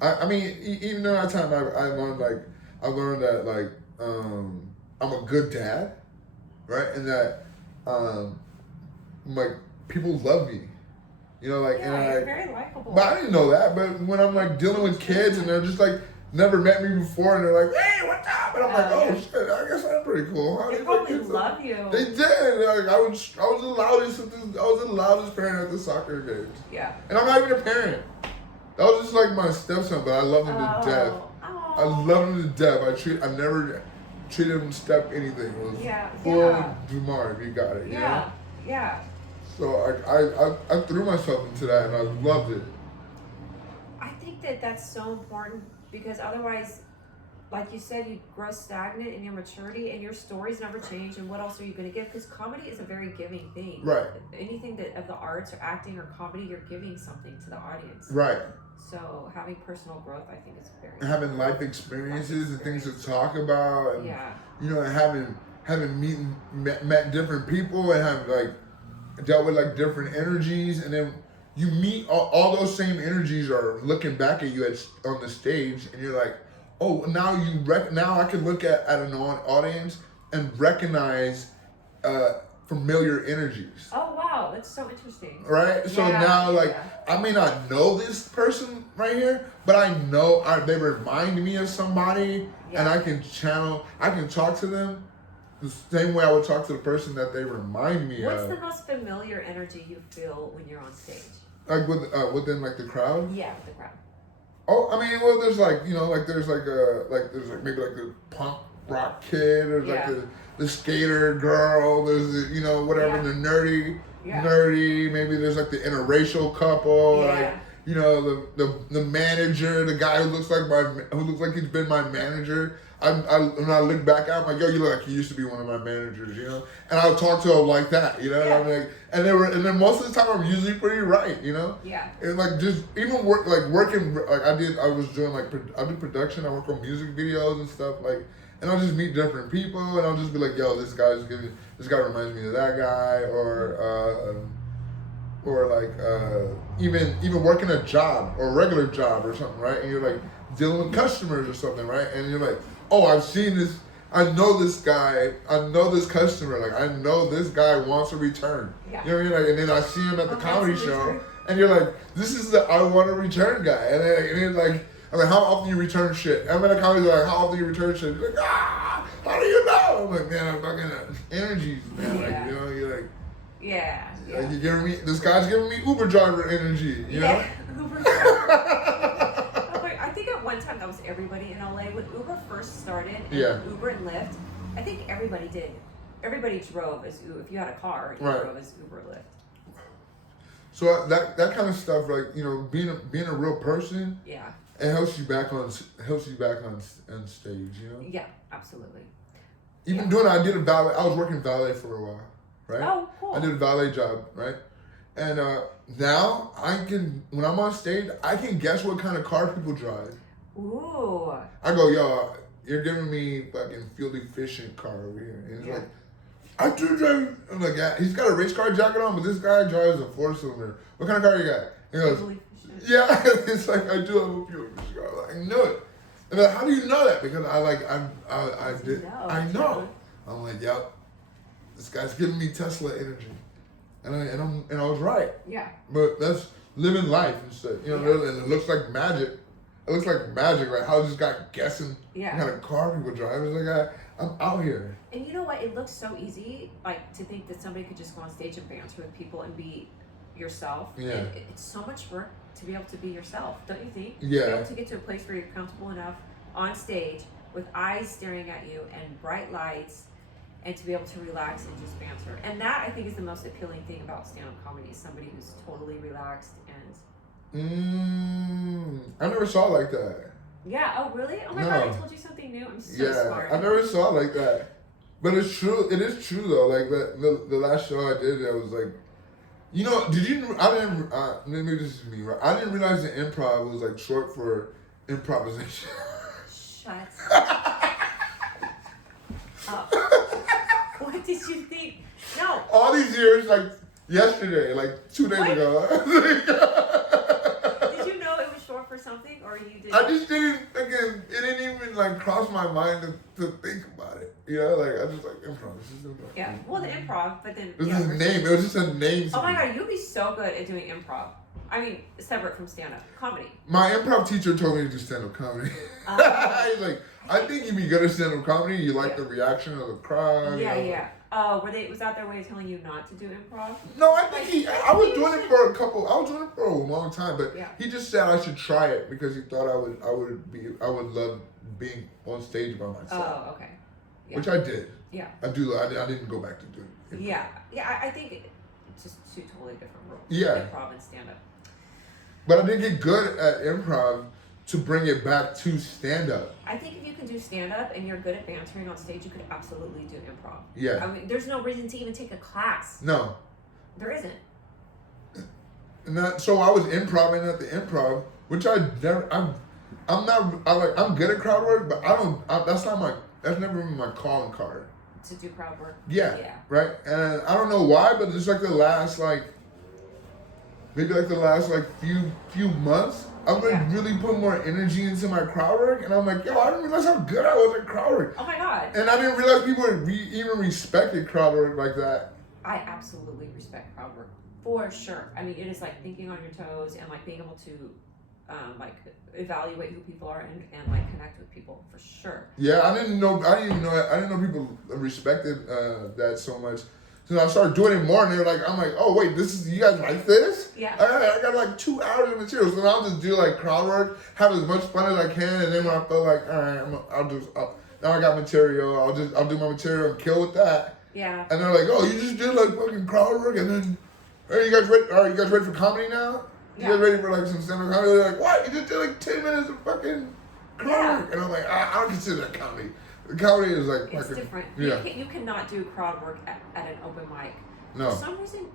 I mean, even during that time, I learned that I'm a good dad, right? And that people love me, and you're very likable. But I didn't know that. But when I'm dealing with kids and they're just never met me before, and they're like, "Hey, what's up?" And I'm like, shit, I guess I'm pretty cool. They probably love you. They did. I was the loudest parent at the soccer games. Yeah. And I'm not even a parent. That was just my stepson, but I love him to death. I love him to death. I never treated him step anything. It was poor Demar, if you got it. Yeah. Yeah. So I threw myself into that, and I loved it. I think that's so important, because otherwise, like you said, you grow stagnant in your maturity, and your stories never change. And what else are you going to give? Because comedy is a very giving thing. Right. Anything of the arts or acting or comedy, you're giving something to the audience. Right. So having personal growth, I think, is very having life experiences and things to talk about, and having met different people and have dealt with different energies, and then you meet all those same energies are looking back at you on the stage, and you're like, oh, now I can look at an audience and recognize familiar energies. Oh wow, that's so interesting. Right? So now I may not know this person right here, but I know they remind me of somebody, and I can talk to them the same way I would talk to the person that they remind me of. What's the most familiar energy you feel when you're on stage? Within the crowd? Yeah, with the crowd. Oh, I mean, well, there's there's maybe the punk rock kid, there's the skater girl, there's the whatever, the nerdy, maybe there's the interracial couple, the manager, the guy who looks like he's been my manager. When I look back at him, I'm like, yo, you look like you used to be one of my managers, and I'll talk to him like that, and I'm like, and then most of the time I'm usually pretty right, Yeah. And just even working, I do production, I work on music videos and stuff, and I'll just meet different people, and I'll just be like, yo, this guy reminds me of that guy, or even working a job or a regular job or something, right? And you're dealing with customers or something, right? And you're like, oh, I've seen this, I know this guy, I know this customer, I know this guy wants a return. Yeah. You know what I mean? And then I see him at the comedy show, and you're like, this is the I want a return guy. And then I'm like, how often you return shit? I'm at a comedy how often you return shit? You're like, how do you know? I'm like, man, I'm fucking energies, man. You're like, you're giving me, this guy's giving me Uber driver energy, you know? Uber driver. everybody in LA. When Uber first started, and Yeah. Uber and Lyft, I think everybody did. Everybody drove as if you had a car, you Right. drove as Uber or Lyft. So that kind of stuff, like, you know, being a real person, Yeah. it helps you back on stage, you know. Yeah, absolutely. Even doing, I did a valet. I was working valet for a while, right? Oh, cool. I did a valet job, right? And now when I'm on stage, I can guess what kind of car people drive. Ooh. I go, yo, you're giving me fucking fuel efficient car over here, and he's like, I do drive. I'm like, yeah, he's got a race car jacket on, but this guy drives a 4-cylinder. What kind of car you got? He goes, yeah. It's like, I do have a fuel efficient car. I'm like, I knew it. And like, how do you know that? Because I know. I'm like, yep. This guy's giving me Tesla energy, and I was right. Yeah. But that's living life instead. You know, and it looks like magic. It looks like magic, right? How this guy guessing what kind of car people drive. It's like I'm out here. And you know what? It looks so easy, like to think that somebody could just go on stage and banter with people and be yourself. Yeah. It's so much work to be able to be yourself, don't you think? Yeah. To be able to get to a place where you're comfortable enough on stage with eyes staring at you and bright lights, and to be able to relax and just banter. And that, I think, is the most appealing thing about stand-up comedy, is somebody who's totally relaxed and... I never saw it like that. Yeah, oh really? Oh my God, I told you something new. I'm so smart. I never saw it like that. But it's true. It is true though. Like the last show I did, I was like, you know, maybe this is me, right? I didn't realize that improv was like short for improvisation. Shut up. What did you think? No. All these years, like yesterday, like 2 days ago. Did you know it was short for something, or you did? I just didn't. Again, it didn't even like cross my mind to think about it. You know, like I just like improv. This is improv. Yeah. Well, the improv, but then. It was his name. It was just a name. Oh my God, you'd be so good at doing improv. I mean, separate from stand-up comedy. My improv teacher told me to do stand-up comedy. He's like, I think you'd be good at stand-up comedy. You like the reaction of the crowd. Yeah, yeah. Was that their way of telling you not to do improv? No, I think I was doing it for a long time, but he just said I should try it because he thought I would love being on stage by myself. Oh, okay. Yeah. Which I did. Yeah. I didn't go back to do it. Yeah. Yeah, I think it's just two totally different roles. Yeah. Improv and stand-up. But I did get good at improv to bring it back to stand-up. I think if you can do stand-up and you're good at bantering on stage, you could absolutely do improv. Yeah. I mean, there's no reason to even take a class. No. There isn't. So I was improvising at the improv, which I'm good at crowd work, but that's never been my calling card. To do crowd work? Yeah. Yeah. Right? And I don't know why, but it's like the last few months, I've been really putting more energy into my crowd work, and I'm like, yo, I didn't realize how good I was at crowd work. Oh my God. And I didn't realize people even respected crowd work like that. I absolutely respect crowd work, for sure. I mean, it is like thinking on your toes and like being able to evaluate who people are and like connect with people, for sure. Yeah, I didn't know people respected that so much. So I started doing it more, and I'm like, oh wait, you guys like this? Yeah. I got like 2 hours of material, so then I'll just do like crowd work, have as much fun as I can, and then when I feel like, all right, now I got material, I'll do my material and kill with that. Yeah. And they're like, oh, you just did like fucking crowd work, and then, are you guys ready for comedy now? You guys ready for like some stand-up comedy? They're like, what? You just did like 10 minutes of fucking crowd work, and I'm like, I don't consider that comedy. Comedy is like it's different. Yeah. You cannot do crowd work at an open mic. No. For some reason,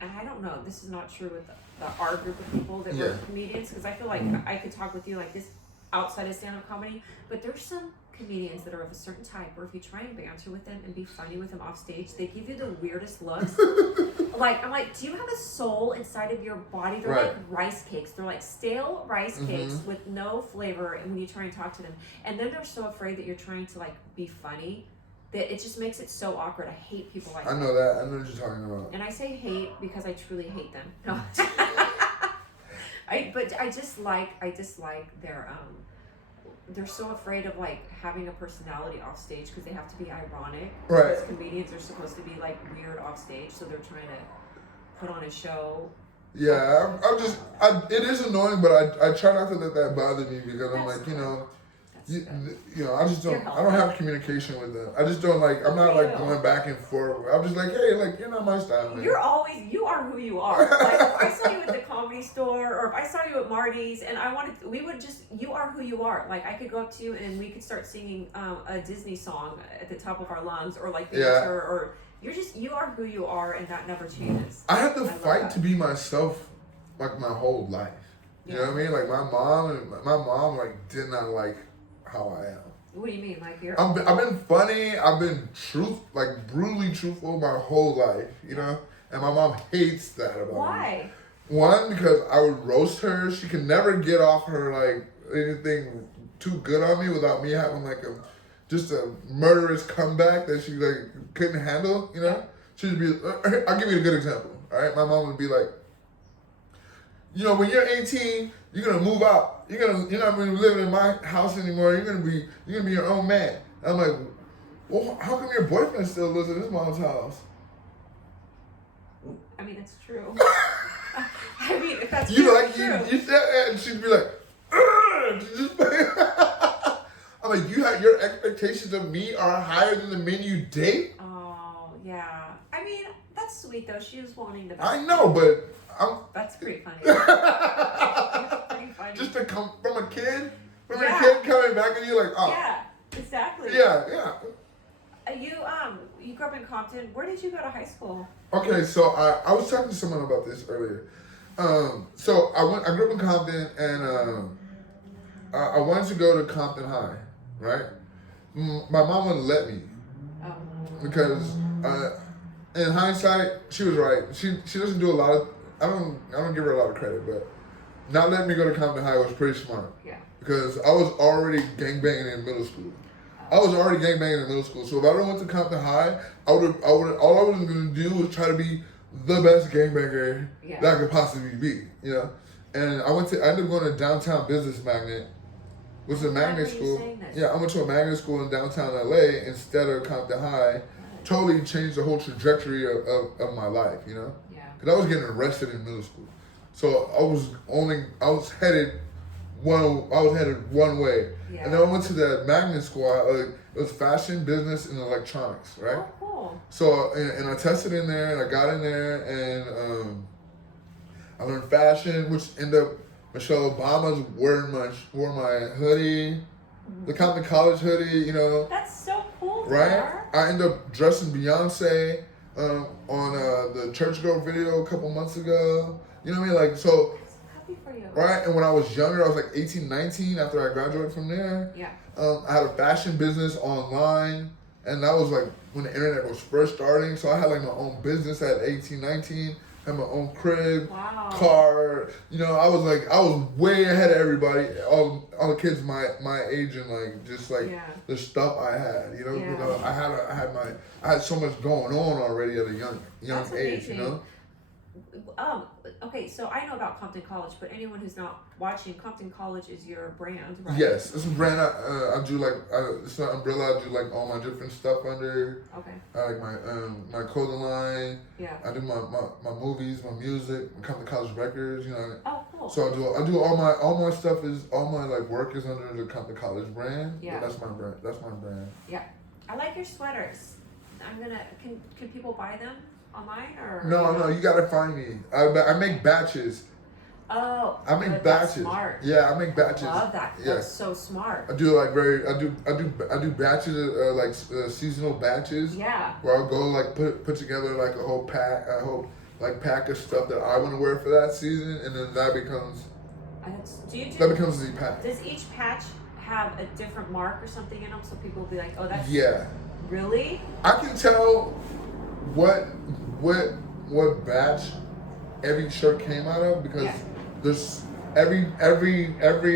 and I don't know, this is not true with our group of people that were comedians, because I feel like I could talk with you like this outside of stand-up comedy, but there's some comedians that are of a certain type where if you try and banter with them and be funny with them off stage, they give you the weirdest looks. I'm like, do you have a soul inside of your body? They're like rice cakes. They're like stale rice cakes with no flavor, and when you try and talk to them, and then they're so afraid that you're trying to like be funny that it just makes it so awkward. I hate people like that. I know that. I know what you're talking about. And I say hate because I truly hate them. No. I dislike their they're so afraid of like having a personality off stage because they have to be ironic. Right. Because comedians are supposed to be like weird off stage, so they're trying to put on a show. Yeah, it is annoying, but I try not to let that bother me because I'm like, I just don't. I don't have communication with them. I just don't like. I'm not like going back and forth. I'm just like, hey, like you're not my style, man. You are who you are. Like if I saw you at the Comedy Store, or if I saw you at Marty's, and you are who you are. Like I could go up to you and we could start singing a Disney song at the top of our lungs, or like or you are who you are, and that never changes. I had to fight to be myself, like my whole life. You know what I mean? Like my mom like did not like how I am. What do you mean? Like I've been funny. I've been brutally truthful my whole life. You know, and my mom hates that about me. Why? One, because I would roast her. She could never get off her like anything too good on me without me having like just a murderous comeback that she like couldn't handle. You know, she'd be. I'll give you a good example. All right, my mom would be like, you know, when you're 18, you're gonna move out. You're not gonna be living in my house anymore. You're gonna be your own man. And I'm like, well, how come your boyfriend still lives in his mom's house? I mean, it's true. I mean, if that's true. You said that, and she'd be like, I'm like, your expectations of me are higher than the men you date? Oh, yeah. I mean, that's sweet though. She was wanting to. I know, but that's pretty funny. That's pretty funny. Just to come from a kid coming back and you're like, oh. Yeah, exactly. Yeah. You grew up in Compton. Where did you go to high school? Okay, so I was talking to someone about this earlier. So I grew up in Compton, and I wanted to go to Compton High, right? My mom wouldn't let me because in hindsight she was right. She doesn't do a lot of. I don't give her a lot of credit, but not letting me go to Compton High was pretty smart. Yeah. Because I was already gangbanging in middle school. I was already gangbanging in middle school. So if I would have went to Compton High, all I was gonna do was try to be the best gangbanger that I could possibly be, you know. And I ended up going to Downtown Business Magnet, which is a magnet school. Yeah, I went to a magnet school in downtown LA instead of Compton High. Totally changed the whole trajectory of my life, you know. Yeah. Because I was getting arrested in middle school, so I was headed one way. Yeah. And then I went to the magnet school. It was fashion, business, and electronics, right? Oh, cool. So, and I tested in there, and I got in there, and I learned fashion, which ended up Michelle Obama's wore my hoodie, the Compton College hoodie, you know. That's so cool. Right? I ended up dressing Beyonce on the Church Girl video a couple months ago. You know what I mean? Like, so. Happy for you. Right? And when I was younger, I was like 18, 19 after I graduated from there. Yeah. I had a fashion business online, and that was like when the internet was first starting. So I had like my own business at 18, 19, had my own crib, car. You know, I was way ahead of everybody, all the kids my age, and like just like the stuff I had. You know, you know, I had so much going on already at a young That's age. Amazing. You know. Okay, so I know about Compton College, but anyone who's not watching, Compton College is your brand, right? Yes, it's a brand. I do like it's an umbrella. I do like all my different stuff under. Okay. I like my clothing line. Yeah. I do my movies, my music, my Compton College records. You know. Oh, cool. So I do all my stuff is all my like work is under the Compton College brand. Yeah. That's my brand. That's my brand. Yeah, I like your sweaters. Can people buy them online or? No, you gotta find me. I make batches. Oh, I make batches. That's smart. Yeah, I make batches. I love that. Yeah. That's so smart. I do I do batches like seasonal batches. Yeah. Where I'll go like put together like a whole pack of stuff that I want to wear for that season, and then that becomes. That becomes the pack. Does each patch have a different mark or something in them, so people will be like, oh, that's. Yeah. Really? I can tell what batch every shirt came out of because there's every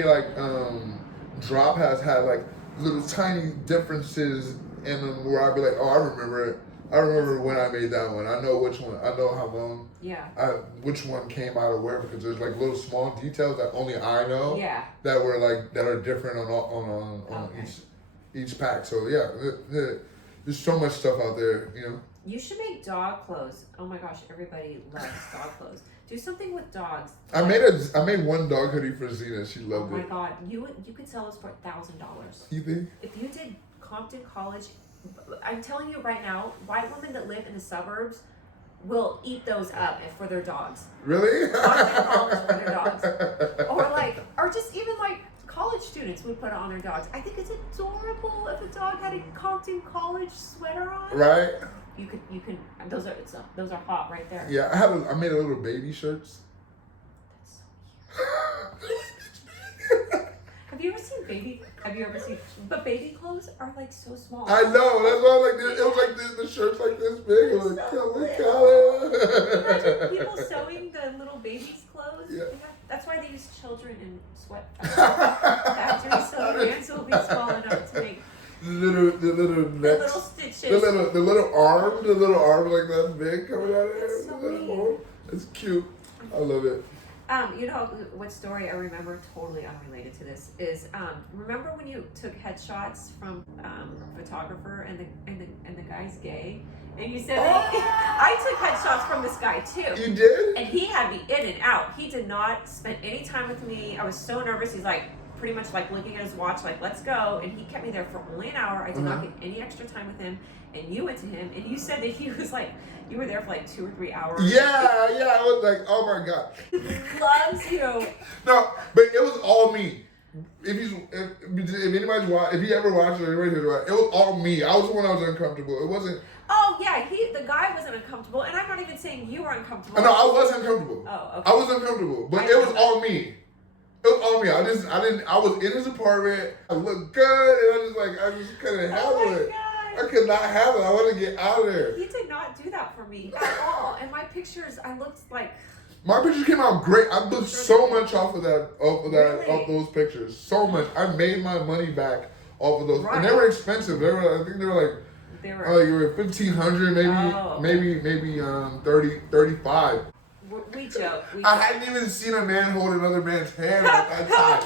like drop has had like little tiny differences in them where I'd be like, oh, I remember it. I remember when I made that one. I know which one. I know how long. Yeah. Which one came out of where because there's like little small details that only I know. Yeah. That were like that are different on each pack. So yeah, there's so much stuff out there, you know. You should make dog clothes. Oh my gosh, everybody loves dog clothes. Do something with dogs. I made one dog hoodie for Zena. She loved it. Oh my God, you could sell this for $1,000. You think? If you did Compton College, I'm telling you right now, white women that live in the suburbs will eat those up for their dogs. Really? Compton College for their dogs, or just even like college students would put it on their dogs. I think it's adorable if a dog had a Compton College sweater on. Right. You can. Those are hot right there. Yeah, I made a little baby shirts. That's so cute. Have you ever seen? But baby clothes are like so small. I know. That's why it was like the shirts like this big. It was like, Imagine people sewing the little baby's clothes. Yeah. That's why they use children in sweat factories, so the hands will be small enough to make the little stitches. The little arm like that big coming out of there. That's so neat. It's cute. I love it. You know what story I remember, totally unrelated to this, is remember when you took headshots from a photographer and the guy's gay, and you said I took headshots from this guy too. You did? And he had me in and out. He did not spend any time with me. I was so nervous. He's like pretty much like looking at his watch, like let's go. And he kept me there for only an hour. I did not get any extra time with him. And you went to him, and you said that he was like, you were there for like 2 or 3 hours. Yeah. I was like, oh my God. Loves you. No, but it was all me. If anybody's watch, if he ever watched it, anybody heard it was all me. I was the one that was uncomfortable. It wasn't. Oh yeah, the guy wasn't uncomfortable, and I'm not even saying you were uncomfortable. No, I was uncomfortable. Oh, okay. I was uncomfortable, but it was all me. It was all me. I was in his apartment. I looked good, and I just couldn't handle it. God. I could not handle it. I wanted to get out of there. He did not do that for me at all. And my pictures, I looked like. My pictures came out great. I booked so much off of those pictures. So much. I made my money back off of those, and they were expensive. I think they were you were $1,500, maybe 35. We joke. I hadn't even seen a man hold another man's hand at that time.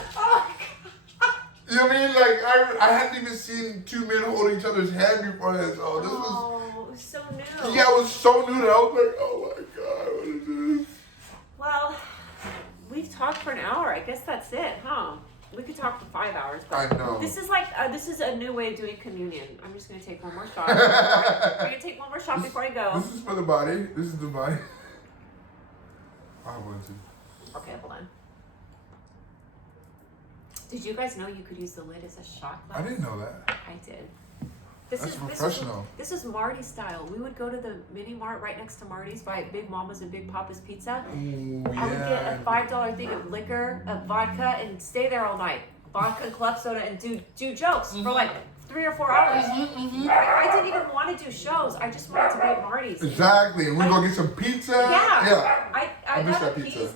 You know what I mean? Like I hadn't even seen two men holding each other's hand before that. So this was so new. Yeah, it was so new that I was like, oh my God, what is this? Well, we've talked for an hour. I guess that's it, huh? We could talk for 5 hours. But I know. This is a new way of doing communion. I'm just gonna take one more shot. I'm gonna take one more shot before I go. This is for the body. This is the body. I want to. Okay, hold on. Did you guys know you could use the lid as a shot glass? I didn't know that. I did. That's professional. This is Marty style. We would go to the mini mart right next to Marty's, buy Big Mama's and Big Papa's pizza. Ooh, I would get a $5 thing of liquor, of vodka, and stay there all night. Vodka, club soda, and do jokes for like 3 or 4 hours. I didn't even want to do shows. I just wanted to be at Marty's. Exactly. And we go get some pizza. Yeah. I miss that that pizza.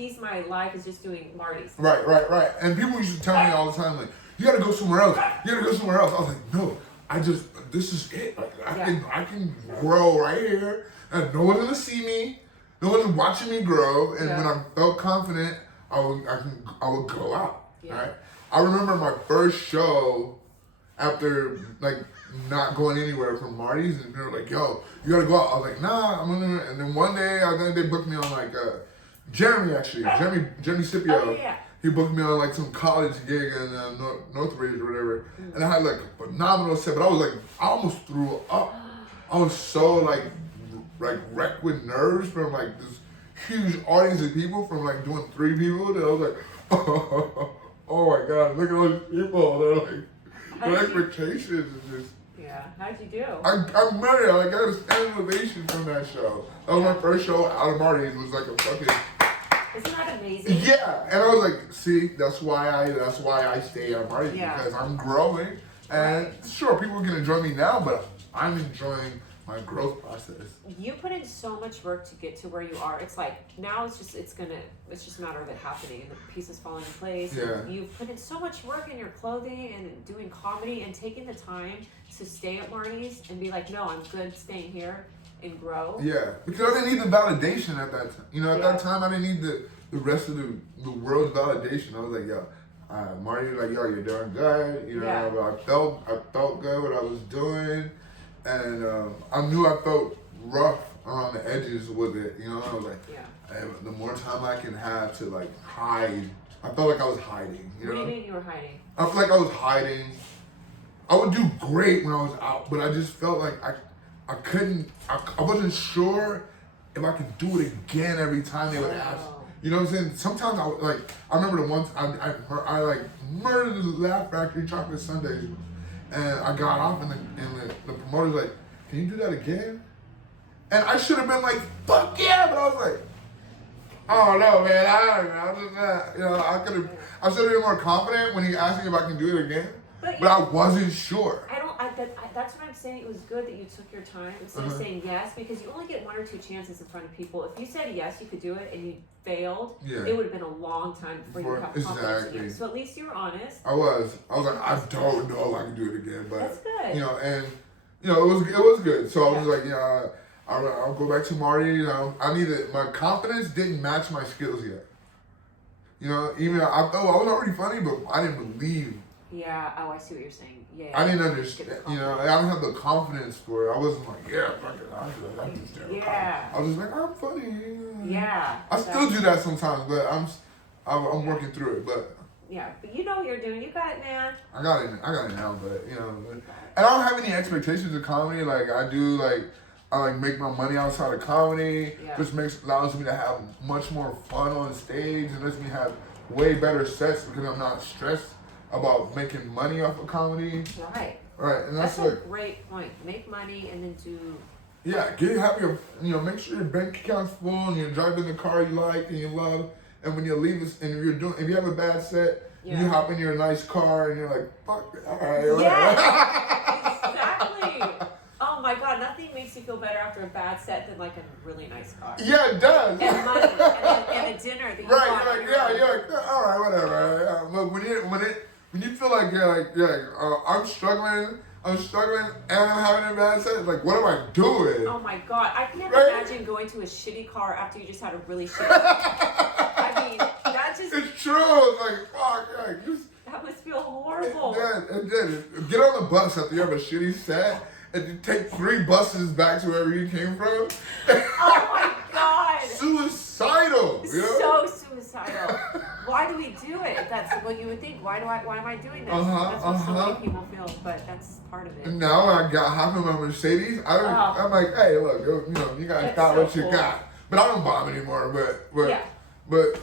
appeased my life is just doing Marty's. Right. And people used to tell me all the time, like, you gotta go somewhere else. I was like, no, this is it. Like, I can grow right here, and no one's gonna see me. No one's watching me grow. And when I felt confident, I would go out. Yeah. Right. I remember my first show after like not going anywhere from Marty's, and they were like, yo, you gotta go out. I was like, nah, I'm gonna. And then one day, I think they booked me on like Jeremy Scipio. Oh, yeah. He booked me on like some college gig in Northridge or whatever, and I had like a phenomenal set. But I almost threw up. I was so like wrecked with nerves from like this huge audience of people, from like doing 3 people. That I was like, oh my God, look at all these people. They're like, their expectations is just. Yeah, how'd you do? I'm married. I got a standing ovation from that show. That was my first show out of Marty's. It was like a fucking. Isn't that amazing? Yeah, and I was like, see, that's why I stay at Marty, because I'm growing, and sure, people can enjoy me now, but I'm enjoying my growth process. You put in so much work to get to where you are. It's like now it's just a matter of it happening and the pieces falling in place. Yeah. You've put in so much work in your clothing and doing comedy and taking the time to stay at Marty's and be like, no, I'm good staying here. And grow. Yeah, because I didn't need the validation at that time. You know, at that time, I didn't need the rest of the world's validation. I was like, yo, Marty was like, yo, you're doing good. You know, but I felt good what I was doing, and I knew I felt rough around the edges with it. You know, I was like, hey, the more time I can have to like hide, I felt like I was hiding. You know? What do you mean you were hiding? I felt like I was hiding. I would do great when I was out, but I just felt like I couldn't. I wasn't sure if I could do it again every time they would ask. You know what I'm saying? Sometimes I remember the once I like murdered the Laugh Factory chocolate sundaes, and I got off and the promoter's like, can you do that again? And I should have been like, fuck yeah, but I was like, oh no, man, I was just not, you know, I should have been more confident when he asked me if I can do it again, but I wasn't sure. That's what I'm saying. It was good that you took your time instead of saying yes, because you only get 1 or 2 chances in front of people. If you said yes, you could do it, and you failed, it would have been a long time before you have confidence again. So at least you were honest. I was like, I don't know if I can do it again, but that's good. You know, and you know, it was good. So I was like, yeah, I'll go back to Marty. You know, my confidence didn't match my skills yet. You know, even I was already funny, but I didn't believe. Yeah. Oh, I see what you're saying. Yeah. I didn't understand. You know, I didn't have the confidence for it. I wasn't like, yeah, fuck it. I'm just there. Yeah. I was just like, I'm funny. Yeah. I still do that sometimes, but I'm working through it. But yeah, but you know what you're doing. You got it, man. I got it now. But you know, and I don't have any expectations of comedy. Like I do, like I make my money outside of comedy, which allows me to have much more fun on stage and lets me have way better sets because I'm not stressed about making money off of comedy. Right, and that's a great point. Make money and then do. Yeah, make sure your bank account's full and you're driving the car you like and you love. And when you leave this, and if you have a bad set, you hop in your nice car and you're like, fuck it, all right. Yeah, exactly. Oh my God, nothing makes you feel better after a bad set than like a really nice car. Yeah, it does. And money and a dinner that you right, you're like, all right, whatever. Look, when you feel like I'm struggling and I'm having a bad set, like, what am I doing? Oh my God, I can't imagine going to a shitty car after you just had a really shitty set. I mean, that just... It's true. It's like, fuck, that must feel horrible. It did. Get on the bus after you have a shitty set and you take 3 buses back to wherever you came from. Oh my God. Suicidal. You know? So suicidal. Why do we do it? That's what you would think. Why am I doing this? That's what so many people feel, but that's part of it. And now when I got hopping my Mercedes, I'm like, hey, look, you guys got what you got. But I don't bomb anymore, but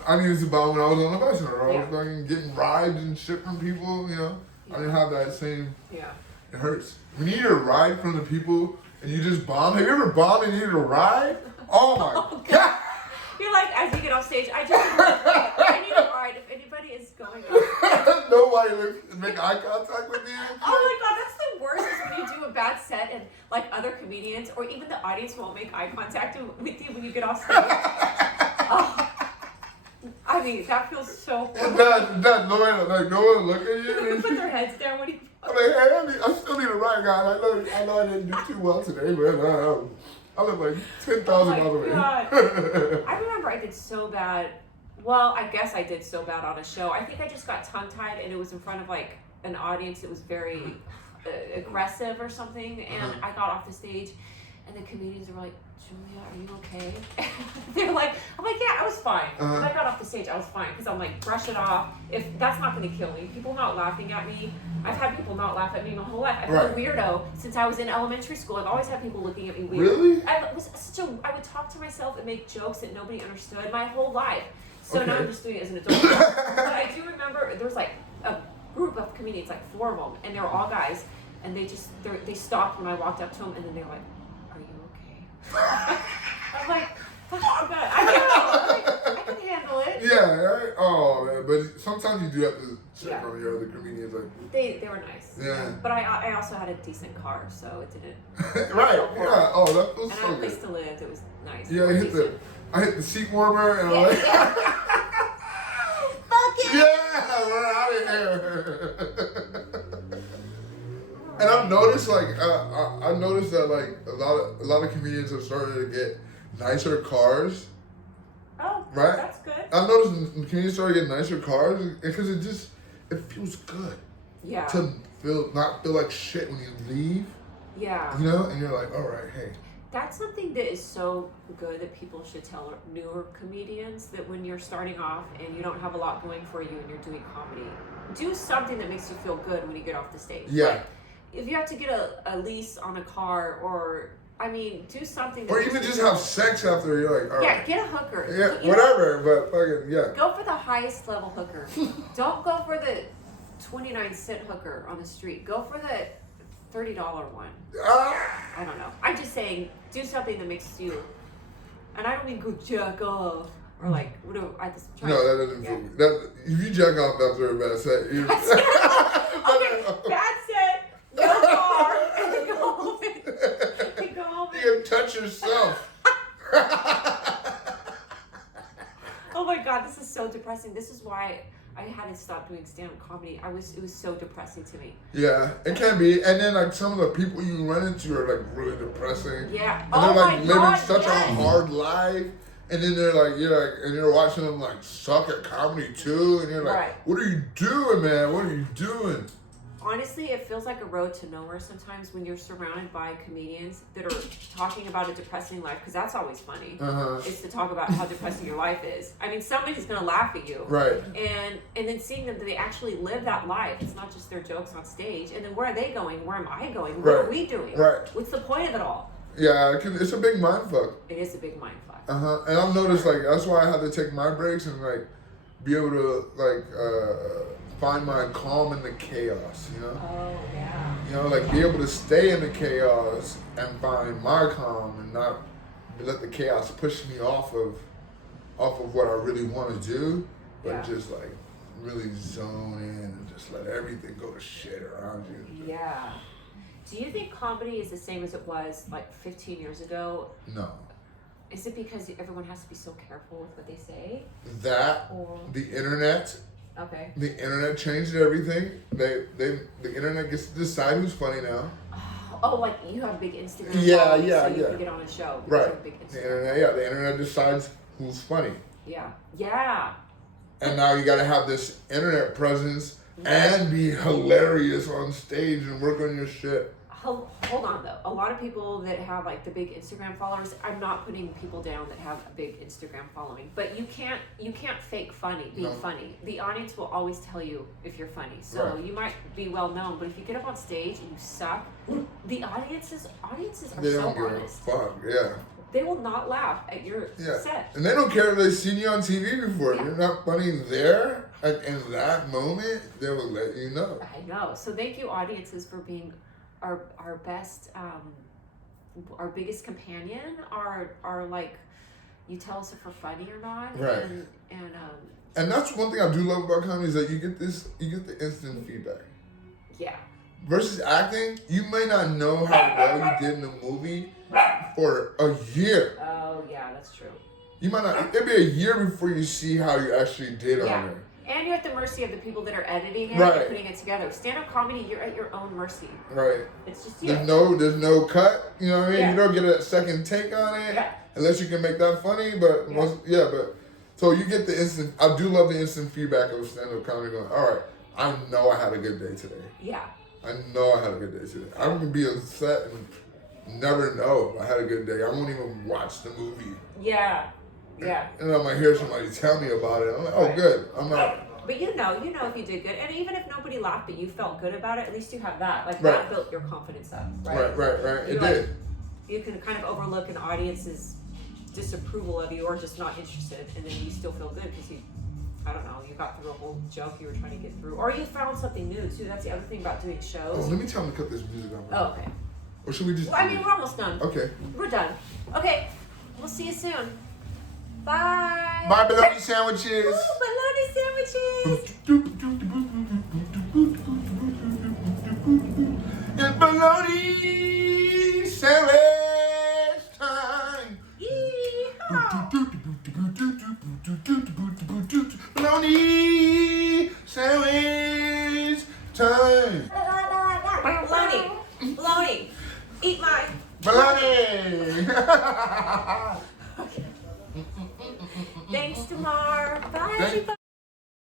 I needed to bomb when I was on the bus. I was like getting rides and shit from people, you know. I didn't have that same, it hurts. When you need a ride from the people and you just bomb, have you ever bombed and needed a ride? Oh my God. You're like, as you get off stage, I need a ride if anybody is going up. Nobody make eye contact with you. Oh my God, that's the worst is when you do a bad set and like other comedians or even the audience won't make eye contact with you when you get off stage. I mean, that feels so horrible. No one look at you. They put their heads down when you... I'm like, hey, I still need a ride, guys. I know I didn't do too well today, but I live like 10,000 miles away. I remember I did so bad. Well, I guess I did so bad on a show. I think I just got tongue-tied and it was in front of like an audience that was very aggressive or something. And I got off the stage and the comedians were like, Julia, are you okay? I'm like, yeah, I was fine. When I got off the stage, I was fine because I'm like, brush it off. If that's not going to kill me, people not laughing at me. I've had people not laugh at me my whole life. I've been a weirdo since I was in elementary school. I've always had people looking at me weird. Really? I would talk to myself and make jokes that nobody understood my whole life. So now I'm just doing it as an adult. But I do remember there was like a group of comedians, like 4 of them, and they were all guys, and they stopped when I walked up to them, and then they were like, "Are you okay?" I'm like, "Oh God, I can handle it." Yeah, right? Oh man, but sometimes you do have to check on your other comedians. Like they were nice. Yeah. But I also had a decent car, so it didn't. Right. Yeah. Oh, that feels and so I had a good. place to live. It was nice. Yeah, I hit the seat warmer and I'm like, fuck it. Yeah, we're out of here. And I've noticed that like a lot of comedians have started to get nicer cars. Oh, right? That's good. I've noticed comedians started getting nicer cars because it feels good. Yeah. To not feel like shit when you leave. Yeah. You know, and you're like, all right, hey. That's something that is so good that people should tell newer comedians, that when you're starting off and you don't have a lot going for you and you're doing comedy, do something that makes you feel good when you get off the stage. Yeah. Like, if you have to get a lease on a car, or I mean, do something. That or even just have sex after you're like, all right. Get a hooker. Yeah, whatever. But fucking yeah. Go for the highest level hooker. Don't go for the 29-cent hooker on the street. Go for the $30 one. I don't know. I'm just saying, do something that makes you. And I don't mean go jack off or like whatever. No, that doesn't feel good. That, if you jack off after a bad set, okay, bad set. No car. And go home. And go home. You can touch yourself. Oh my God, this is so depressing. This is why I had to stop doing stand-up comedy. It was so depressing to me. Yeah, it can be. And then like some of the people you run into are like really depressing. Yeah. And they're like living such a hard life. And then they're like, and you're watching them like suck at comedy too. And you're like, what are you doing, man? What are you doing? Honestly, it feels like a road to nowhere sometimes when you're surrounded by comedians that are talking about a depressing life, because that's always funny. Is to talk about how depressing your life is. I mean, somebody's gonna laugh at you, right? And then seeing them that they actually live that life. It's not just their jokes on stage. And then where are they going? Where am I going? What are we doing? Right. What's the point of it all? Yeah, it's a big mind fuck. It is a big mind fuck. And I've noticed like that's why I had to take my breaks and like be able to like find my calm in the chaos, you know? Oh, yeah. You know, like be able to stay in the chaos and find my calm and not let the chaos push me off of what I really want to do, but just like really zone in and just let everything go to shit around you. Yeah. Do you think comedy is the same as it was like 15 years ago? No. Is it because everyone has to be so careful with what they say? The internet. Okay. The internet changed everything. The internet gets to decide who's funny now. Oh, like you have a big Instagram. So you can get on a show. Right. The internet decides who's funny. Yeah. Yeah. And now you got to have this internet presence and be hilarious on stage and work on your shit. Hold on though. A lot of people that have like the big Instagram followers, I'm not putting people down that have a big Instagram following, but you can't fake being funny. The audience will always tell you if you're funny. So you might be well known, but if you get up on stage and you suck, the audiences are they so don't give honest. a fuck. Yeah. They will not laugh at your set. And they don't care if they've seen you on TV before. If you're not funny there, in that moment, they will let you know. I know. So thank you, audiences, for being our best, our biggest companion. Our like, you tell us if we're funny or not. Right. And that's one thing I do love about comedy is that you get the instant feedback. Yeah. Versus acting, you may not know how well you did in a movie for a year. Oh yeah, that's true. You might not. It'll be a year before you see how you actually did on there. And you're at the mercy of the people that are editing it and putting it together. Stand-up comedy, you're at your own mercy. Right. It's just you. There's no cut. You know what I mean? You don't get a second take on it unless you can make that funny. But so you get the instant. I do love the instant feedback of stand-up comedy. Going, all right, I know I had a good day today. Yeah. I know I had a good day today. I'm gonna be upset and never know if I had a good day. I won't even watch the movie. Yeah. Yeah. And I might hear somebody tell me about it. I'm like, oh, good. I'm out. But you know if you did good. And even if nobody laughed, but you felt good about it, at least you have that. Like, that built your confidence up, right? Right. It did. You can kind of overlook an audience's disapproval of you or just not interested, and then you still feel good because you got through a whole joke you were trying to get through. Or you found something new, too. That's the other thing about doing shows. Oh, let me tell them to cut this music on. Oh, okay. Or should we just... Well, I mean, we're almost done. Okay. We're done. Okay. We'll see you soon. Bye. Bye, bologna sandwiches. Ooh, bologna sandwiches. It's bologna sandwich time. Yeehaw. Bologna sandwich time. Baloney. Eat mine. Bologna. Thanks, Demar. Bye, everybody.